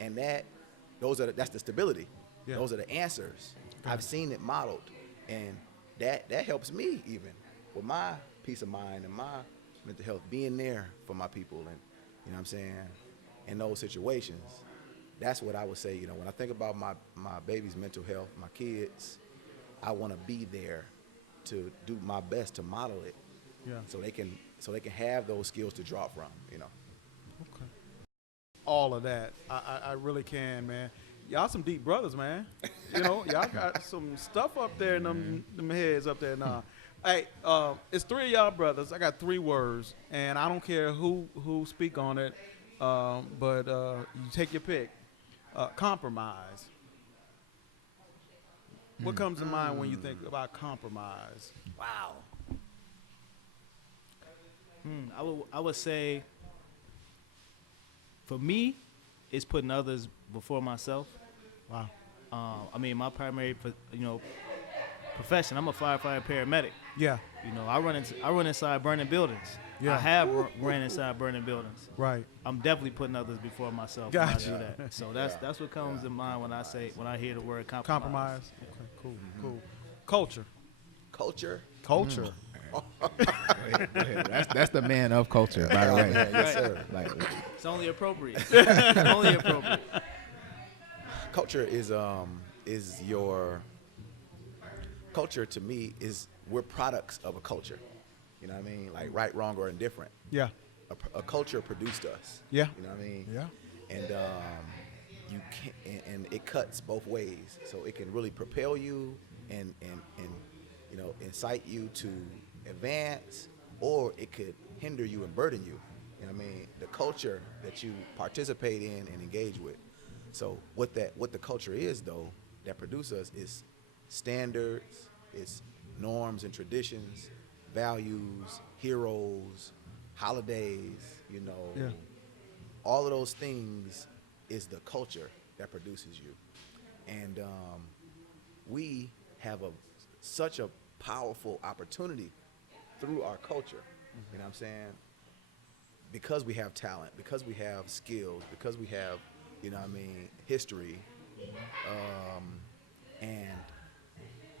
And that's the stability. Yeah. Those are the answers. I've seen it modeled, and that helps me even with my peace of mind and my mental health, being there for my people, and you know what I'm saying, in those situations. That's what I would say. You know, when I think about my baby's mental health, my kids, I want to be there to do my best to model it. Yeah. So they can have those skills to draw from. You know. Okay. All of that. I really can, man. Y'all some deep brothers, man. You know, y'all got some stuff up there in them heads up there now. Hey, it's 3 of y'all brothers. I got 3 words, and I don't care who speak on it, but you take your pick. Compromise. What comes to mind when you think about compromise? Wow. I would say, for me, it's putting others before myself. Wow. I mean, my primary, profession, I'm a firefighter paramedic. Yeah. You know, I run inside burning buildings. Yeah. I have ran inside burning buildings. Right. I'm definitely putting others before myself Gotcha. when I do that. So that's what comes to mind when I hear the word compromise. Compromise. Okay. Cool. Cool. Culture. Culture. Culture. Go ahead. That's the man of culture, by the way. Yes, sir. Like, It's only appropriate. Only appropriate. Culture is your culture. To me, is we're products of a culture. You know what I mean? Like right, wrong, or indifferent. Yeah. A culture produced us. Yeah. You know what I mean? Yeah. And you can, and it cuts both ways. So it can really propel you and you know, incite you to advance, or it could hinder you and burden you. You know what I mean? The culture that you participate in and engage with. So what the culture is, though, that produces us is standards, it's norms and traditions, values, heroes, holidays, you know. Yeah. All of those things is the culture that produces you. And we have such a powerful opportunity through our culture, you know what I'm saying? Because we have talent, because we have skills, because we have, you know what I mean, history,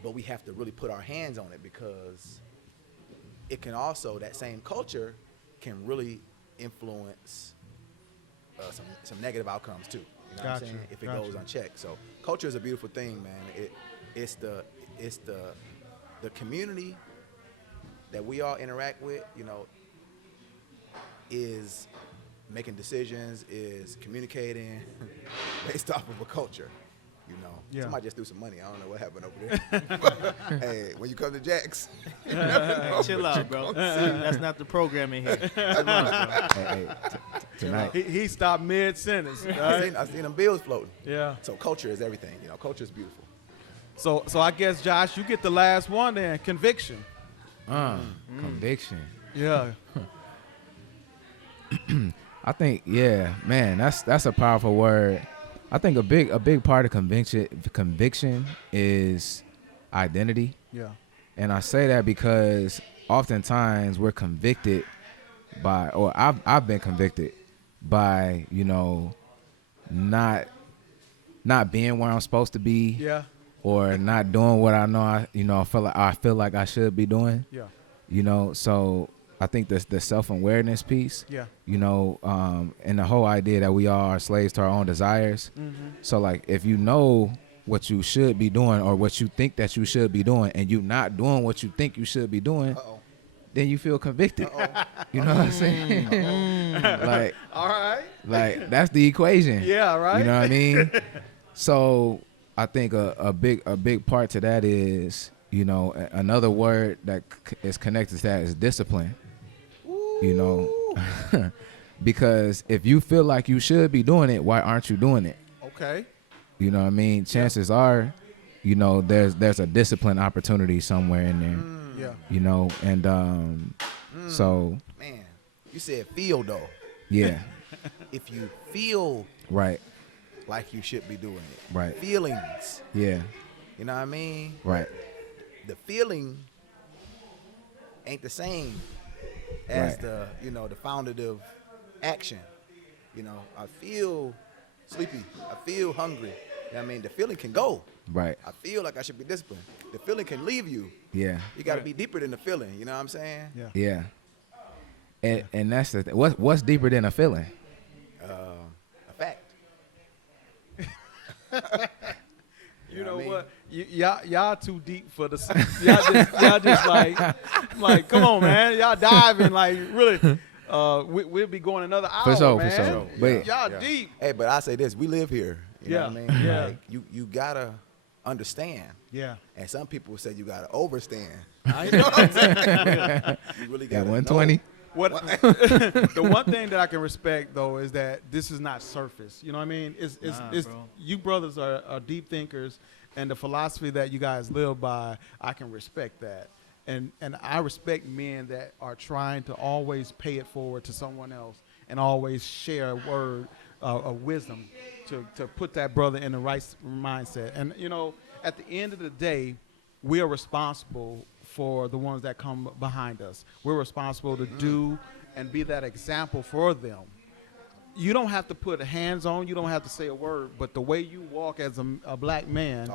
but we have to really put our hands on it, because it can also, that same culture can really influence some negative outcomes too. You know what I'm saying? If it goes unchecked. So culture is a beautiful thing, man. It's the community that we all interact with, you know, is making decisions, is communicating based off of a culture, you know. Yeah. Somebody just threw some money. I don't know what happened over there. Hey, when you come to Jack's, Hey, chill out, bro. See, that's not the programming here. Chill out, bro. hey, tonight. He stopped mid-sentence. I seen them bills floating. Yeah. So culture is everything, you know. Culture is beautiful. So I guess, Josh, you get the last one then, conviction. Conviction. Yeah. I think, yeah, man, that's a powerful word. I think a big part of conviction is identity. Yeah. And I say that because oftentimes we're convicted by, or I've been convicted by, you know, not being where I'm supposed to be. Yeah. Or not doing what I know I feel like I should be doing. Yeah. You know, so I think the self-awareness piece. Yeah. You know, and the whole idea that we all are slaves to our own desires. Mm-hmm. So like if you know what you should be doing or what you think that you should be doing and you're not doing what you think you should be doing, then you feel convicted. You know what I'm saying? Like, all right. like that's the equation. Yeah, right. You know what I mean? So I think a big part to that is, you know, another word that is connected to that is discipline. You know, because if you feel like you should be doing it, why aren't you doing it? Okay. You know what I mean? Chances are, you know, there's a discipline opportunity somewhere in there. Yeah. You know, and so Man, you said feel though. yeah, If you feel right, like you should be doing it, right, feelings, yeah, you know what I mean? right, The feeling ain't the same as Right. the, you know, the foundative action. You know, I feel sleepy. I feel hungry. You know what I mean? The feeling can go. right, I feel like I should be disciplined. The feeling can leave you. yeah, You got to be deeper than the feeling. You know what I'm saying? Yeah. yeah. And that's the what's deeper than a feeling? A fact. You know what I mean? what? Y'all too deep for the. Y'all just like, come on, man. Y'all diving like really. We'll be going another hour, For sure, man. for sure. But Y'all deep. Hey, but I say this: we live here. You know what I mean? Yeah. Like, you gotta understand. Yeah. And some people say you gotta overstand. I You know what I'm saying? You really at gotta 120. know. What the one thing that I can respect though is that this is not surface. You know what I mean? It's bro. you brothers are deep thinkers, and the philosophy that you guys live by, I can respect that. And I respect men that are trying to always pay it forward to someone else and always share a word of wisdom to put that brother in the right mindset. And you know, at the end of the day, we are responsible for the ones that come behind us. We're responsible to do and be that example for them. You don't have to put hands on, you don't have to say a word, but the way you walk as a black man,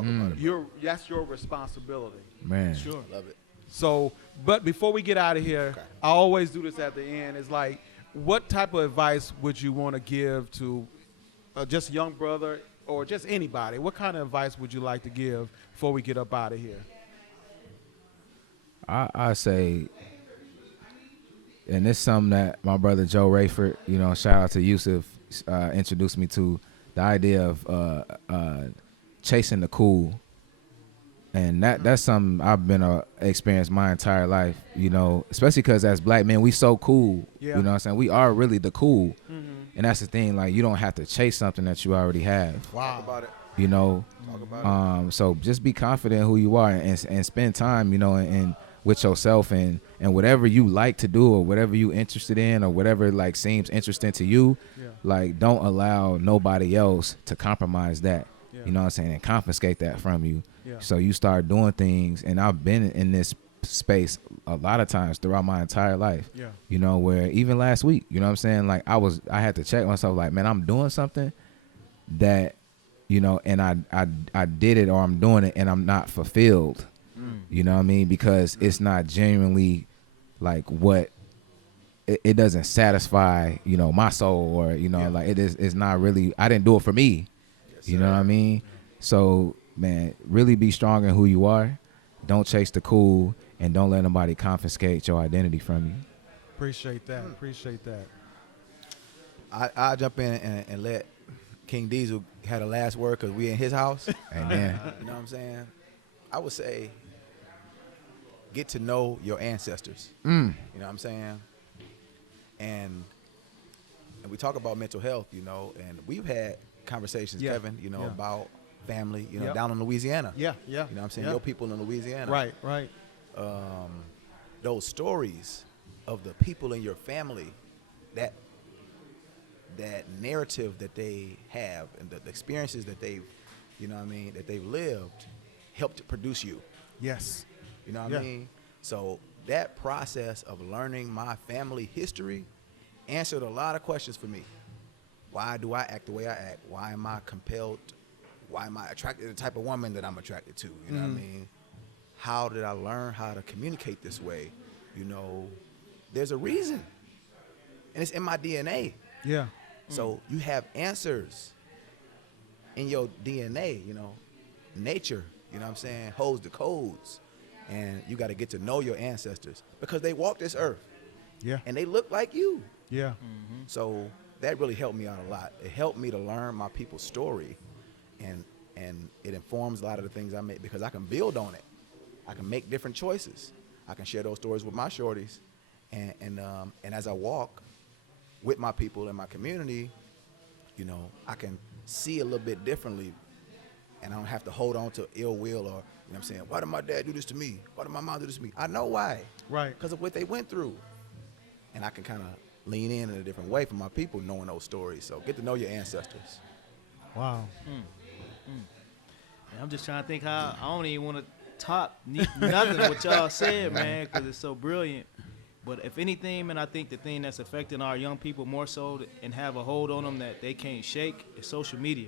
that's your responsibility. Man, Sure. Love it. So, but before we get out of here, Okay. I always do this at the end. It's like, what type of advice would you want to give to just a young brother or just anybody? What kind of advice would you like to give before we get up out of here? I say, and it's something that my brother Joe Rayford, you know, shout out to Yusuf, introduced me to, the idea of chasing the cool. And that's something I've been experienced my entire life, you know, especially because as black men, we so cool. Yeah. You know what I'm saying? We are really the cool. Mm-hmm. And that's the thing, like, you don't have to chase something that you already have, Talk about it. you know. Talk about it. So just be confident in who you are and spend time, you know, and with yourself and whatever you like to do or whatever you interested in or whatever like seems interesting to you, Yeah. like don't allow nobody else to compromise that. Yeah. You know what I'm saying? And confiscate that from you. Yeah. So you start doing things, and I've been in this space a lot of times throughout my entire life. Yeah. You know, where even last week, you know what I'm saying? Like I had to check myself, like, man, I'm doing something that, you know, and I did it or I'm doing it and I'm not fulfilled. You know what I mean? Because it's not genuinely like what it doesn't satisfy, you know, my soul or, you know, Yeah. like it's not really, I didn't do it for me. Yes, You know sir. what I mean? So, man, really be strong in who you are. Don't chase the cool, and don't let nobody confiscate your identity from you. Appreciate that. Appreciate that. I'll jump in and let King Diesel had the last word because we in his house. Amen. You know what I'm saying? I would say get to know your ancestors. You know what I'm saying? And we talk about mental health, you know, and we've had conversations, Yeah. Kevin, you know, Yeah. about family, you know, Yep. down in Louisiana. Yeah. Yeah. You know what I'm saying? Yeah. Your people in Louisiana. Right. Right. Those stories of the people in your family, that narrative that they have and the experiences that they've, you know what I mean, that they've lived, helped to produce you. Yes. You know what Yeah. I mean? So that process of learning my family history answered a lot of questions for me. Why do I act the way I act? Why am I compelled? Why am I attracted to the type of woman that I'm attracted to? You know what I mean? How did I learn how to communicate this way? You know, there's a reason. And it's in my DNA. Yeah. So you have answers in your DNA, you know. Nature, you know what I'm saying, holds the codes. And you got to get to know your ancestors because they walk this earth Yeah. and they look like you. Yeah. So that really helped me out a lot. It helped me to learn my people's story, and it informs a lot of the things I make because I can build on it. I can make different choices. I can share those stories with my shorties, and as I walk with my people in my community, you know, I can see a little bit differently, and I don't have to hold on to ill will or, you know what I'm saying, why did my dad do this to me? Why did my mom do this to me? I know why. Right. Because of what they went through. And I can kind of lean in a different way for my people knowing those stories. So get to know your ancestors. Wow. And I'm just trying to think how I don't even want to top nothing what y'all said, man, because it's so brilliant. But if anything, man, I think the thing that's affecting our young people more so and have a hold on them that they can't shake is social media.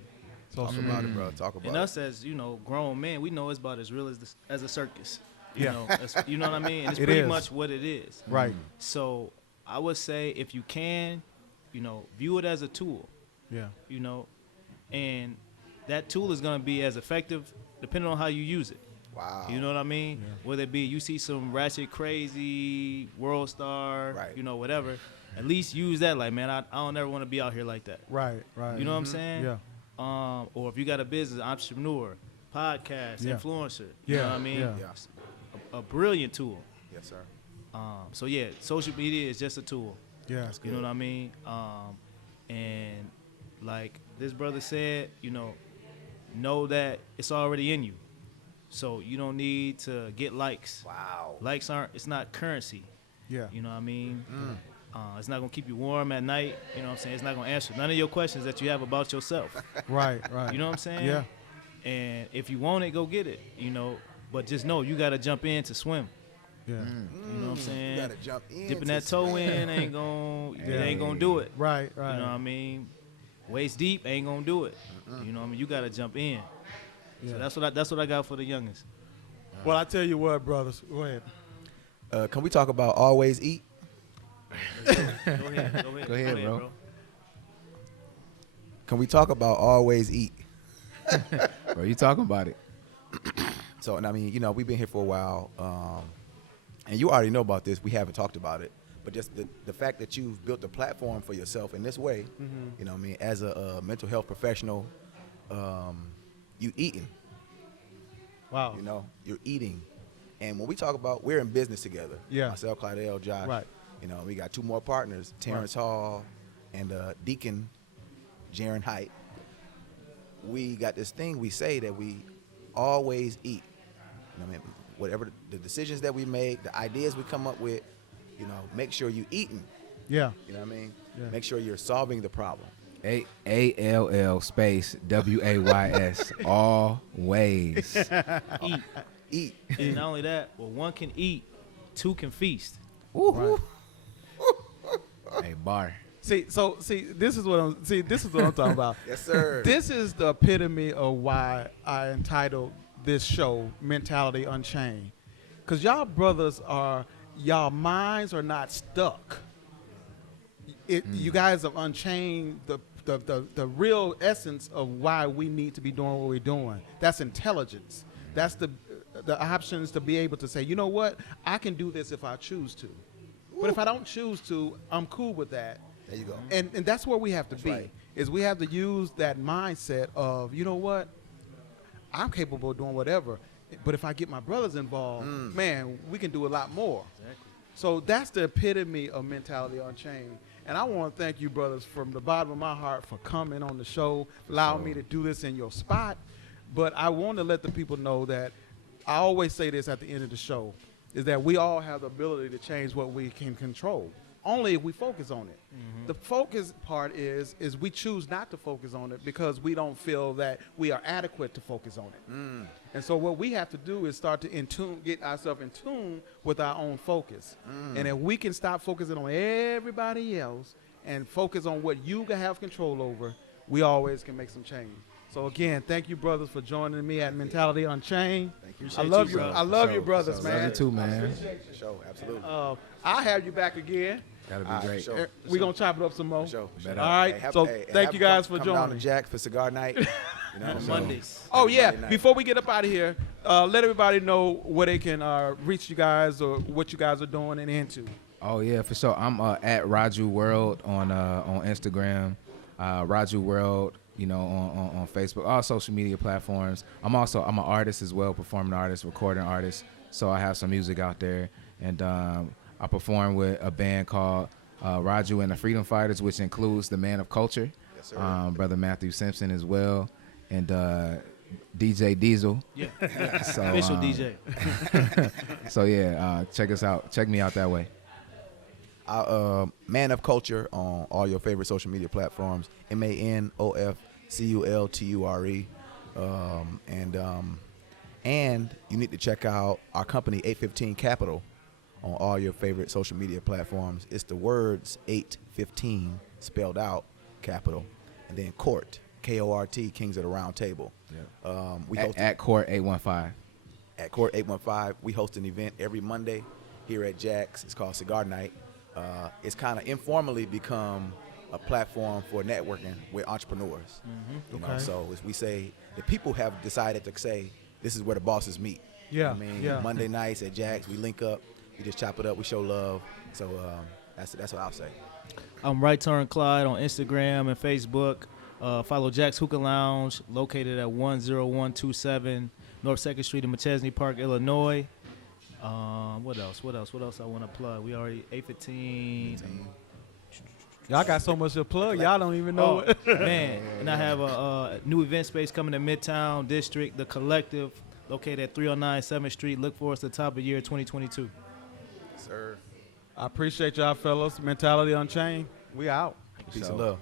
Talk about it, bro. Talk about And it. us as, you know, grown men, we know it's about as real as a circus. You Yeah. know, you know what I mean? And it's It pretty is. much what it is. Right. So I would say if you can, you know, view it as a tool, Yeah. you know, and that tool is going to be as effective depending on how you use it. Wow. You know what I mean? Whether it be you see some ratchet, crazy, world star, Right. you know, whatever, at least use that. Like, man, I don't ever want to be out here like that. Right. Right. You know what I'm saying? Yeah. Or if you got a business, entrepreneur, podcast, Yeah. influencer, you Yeah. know what I mean? Yeah. Yeah. A brilliant tool. Yes, sir. So yeah, social media is just a tool. Yeah. That's You know good. what I mean? And like this brother said, you know that it's already in you. So you don't need to get likes. Wow. Likes it's not currency. Yeah. You know what I mean? It's not going to keep you warm at night. You know what I'm saying? It's not going to answer none of your questions that you have about yourself. Right. Right. You know what I'm saying? Yeah. And if you want it, go get it, you know. But just know you got to jump in to swim. Yeah. You know what I'm saying? You got to jump in. Dipping to that toe swim. in ain't going to Yeah. it ain't going to do it. Right. Right. You know what I mean? Waist deep ain't going to do it. You know what I mean? You got to jump in. Yeah. So that's what I got for the youngest. Well, I tell you what, brothers. Go ahead. Can we talk about always eat? Go ahead, bro. Can we talk about always eat? Bro, you talking about it? So, and I mean, you know, we've been here for a while, and you already know about this. We haven't talked about it, but just the fact that you've built a platform for yourself in this way, you know what I mean, as a mental health professional, you eating. Wow. You know, you're eating. And when we talk about, we're in business together. Yeah. Myself, Clydale, Josh. Right. You know, we got 2 more partners, Terrence Hall and Deacon Jaron Height. We got this thing we say that we always eat. You know what I mean? Whatever the decisions that we make, the ideas we come up with, you know, make sure you're eating. Yeah. You know what I mean? Yeah. Make sure you're solving the problem. ALL space WAYS. Always. Eat. And not only that, well, 1 can eat, 2 can feast. Right. Hey, bar. See, this is what I'm talking about. Yes, sir. This is the epitome of why I entitled this show Mentality Unchained. Because y'all brothers y'all minds are not stuck. You guys have unchained the real essence of why we need to be doing what we're doing. That's intelligence. That's the options to be able to say, you know what, I can do this if I choose to. But if I don't choose to, I'm cool with that. There you go. And that's where we have to be, right. is we have to use that mindset of, you know what, I'm capable of doing whatever. But if I get my brothers involved, man, we can do a lot more. Exactly. So that's the epitome of Mentality Unchained. And I want to thank you, brothers, from the bottom of my heart for coming on the show, allowing me to do this in your spot. But I want to let the people know that I always say this at the end of the show, is that we all have the ability to change what we can control, only if we focus on it. The focus part is we choose not to focus on it because we don't feel that we are adequate to focus on it. And so what we have to do is start to get ourselves in tune with our own focus. And if we can stop focusing on everybody else and focus on what you can have control over, we always can make some change. So again, thank you, brothers, for joining me at Mentality Unchained. Thank you. I love you. bro. I love you, brothers, man. Love you too, man. For sure, absolutely. I'll have you back again. That'll be All right, great. for sure. We're going to chop it up some more. For sure. Better. All right. So thank you guys for come down to joining. Jack for cigar night. You know, On so- Mondays. Oh, yeah. Monday night. Before we get up out of here, let everybody know where they can reach you guys or what you guys are doing and into. Oh yeah, for sure. I'm at Raju World on Instagram, Raju World, you know, on Facebook, all social media platforms. I'm an artist as well, performing artist, recording artist. So I have some music out there, and I perform with a band called Raju and the Freedom Fighters, which includes the Man of Culture, Yes, sir. Brother Matthew Simpson as well, and DJ Diesel. Yeah. So, Official DJ. So yeah, check us out. Check me out that way. Man of Culture on all your favorite social media platforms. MANOFCULTURE. And you need to check out our company, 815 Capital, on all your favorite social media platforms. It's the words 815 spelled out, Capital, and then Court, KORT, Kings of the Round Table. Yeah. We At Court 815. At Court 815, we host an event every Monday here at Jack's. It's called Cigar Night. It's kind of informally become a platform for networking with entrepreneurs. You know, Okay. so as we say, the people have decided to say, this is where the bosses meet. Yeah, I mean, yeah. Monday nights at Jack's, we link up, we just chop it up, we show love. So that's what I'll say. I'm Right Turn Clyde on Instagram and Facebook. Follow Jack's Hookah Lounge, located at 10127 North 2nd Street in Machesney Park, Illinois. What else I want to plug? We already 815. Y'all got so much to plug. Y'all don't even know it. Man. And I have a new event space coming to Midtown District, The Collective, located at 309 7th Street. Look for us at the top of year 2022. Sir. I appreciate y'all, fellas. Mentality Unchained. We out. Peace and love.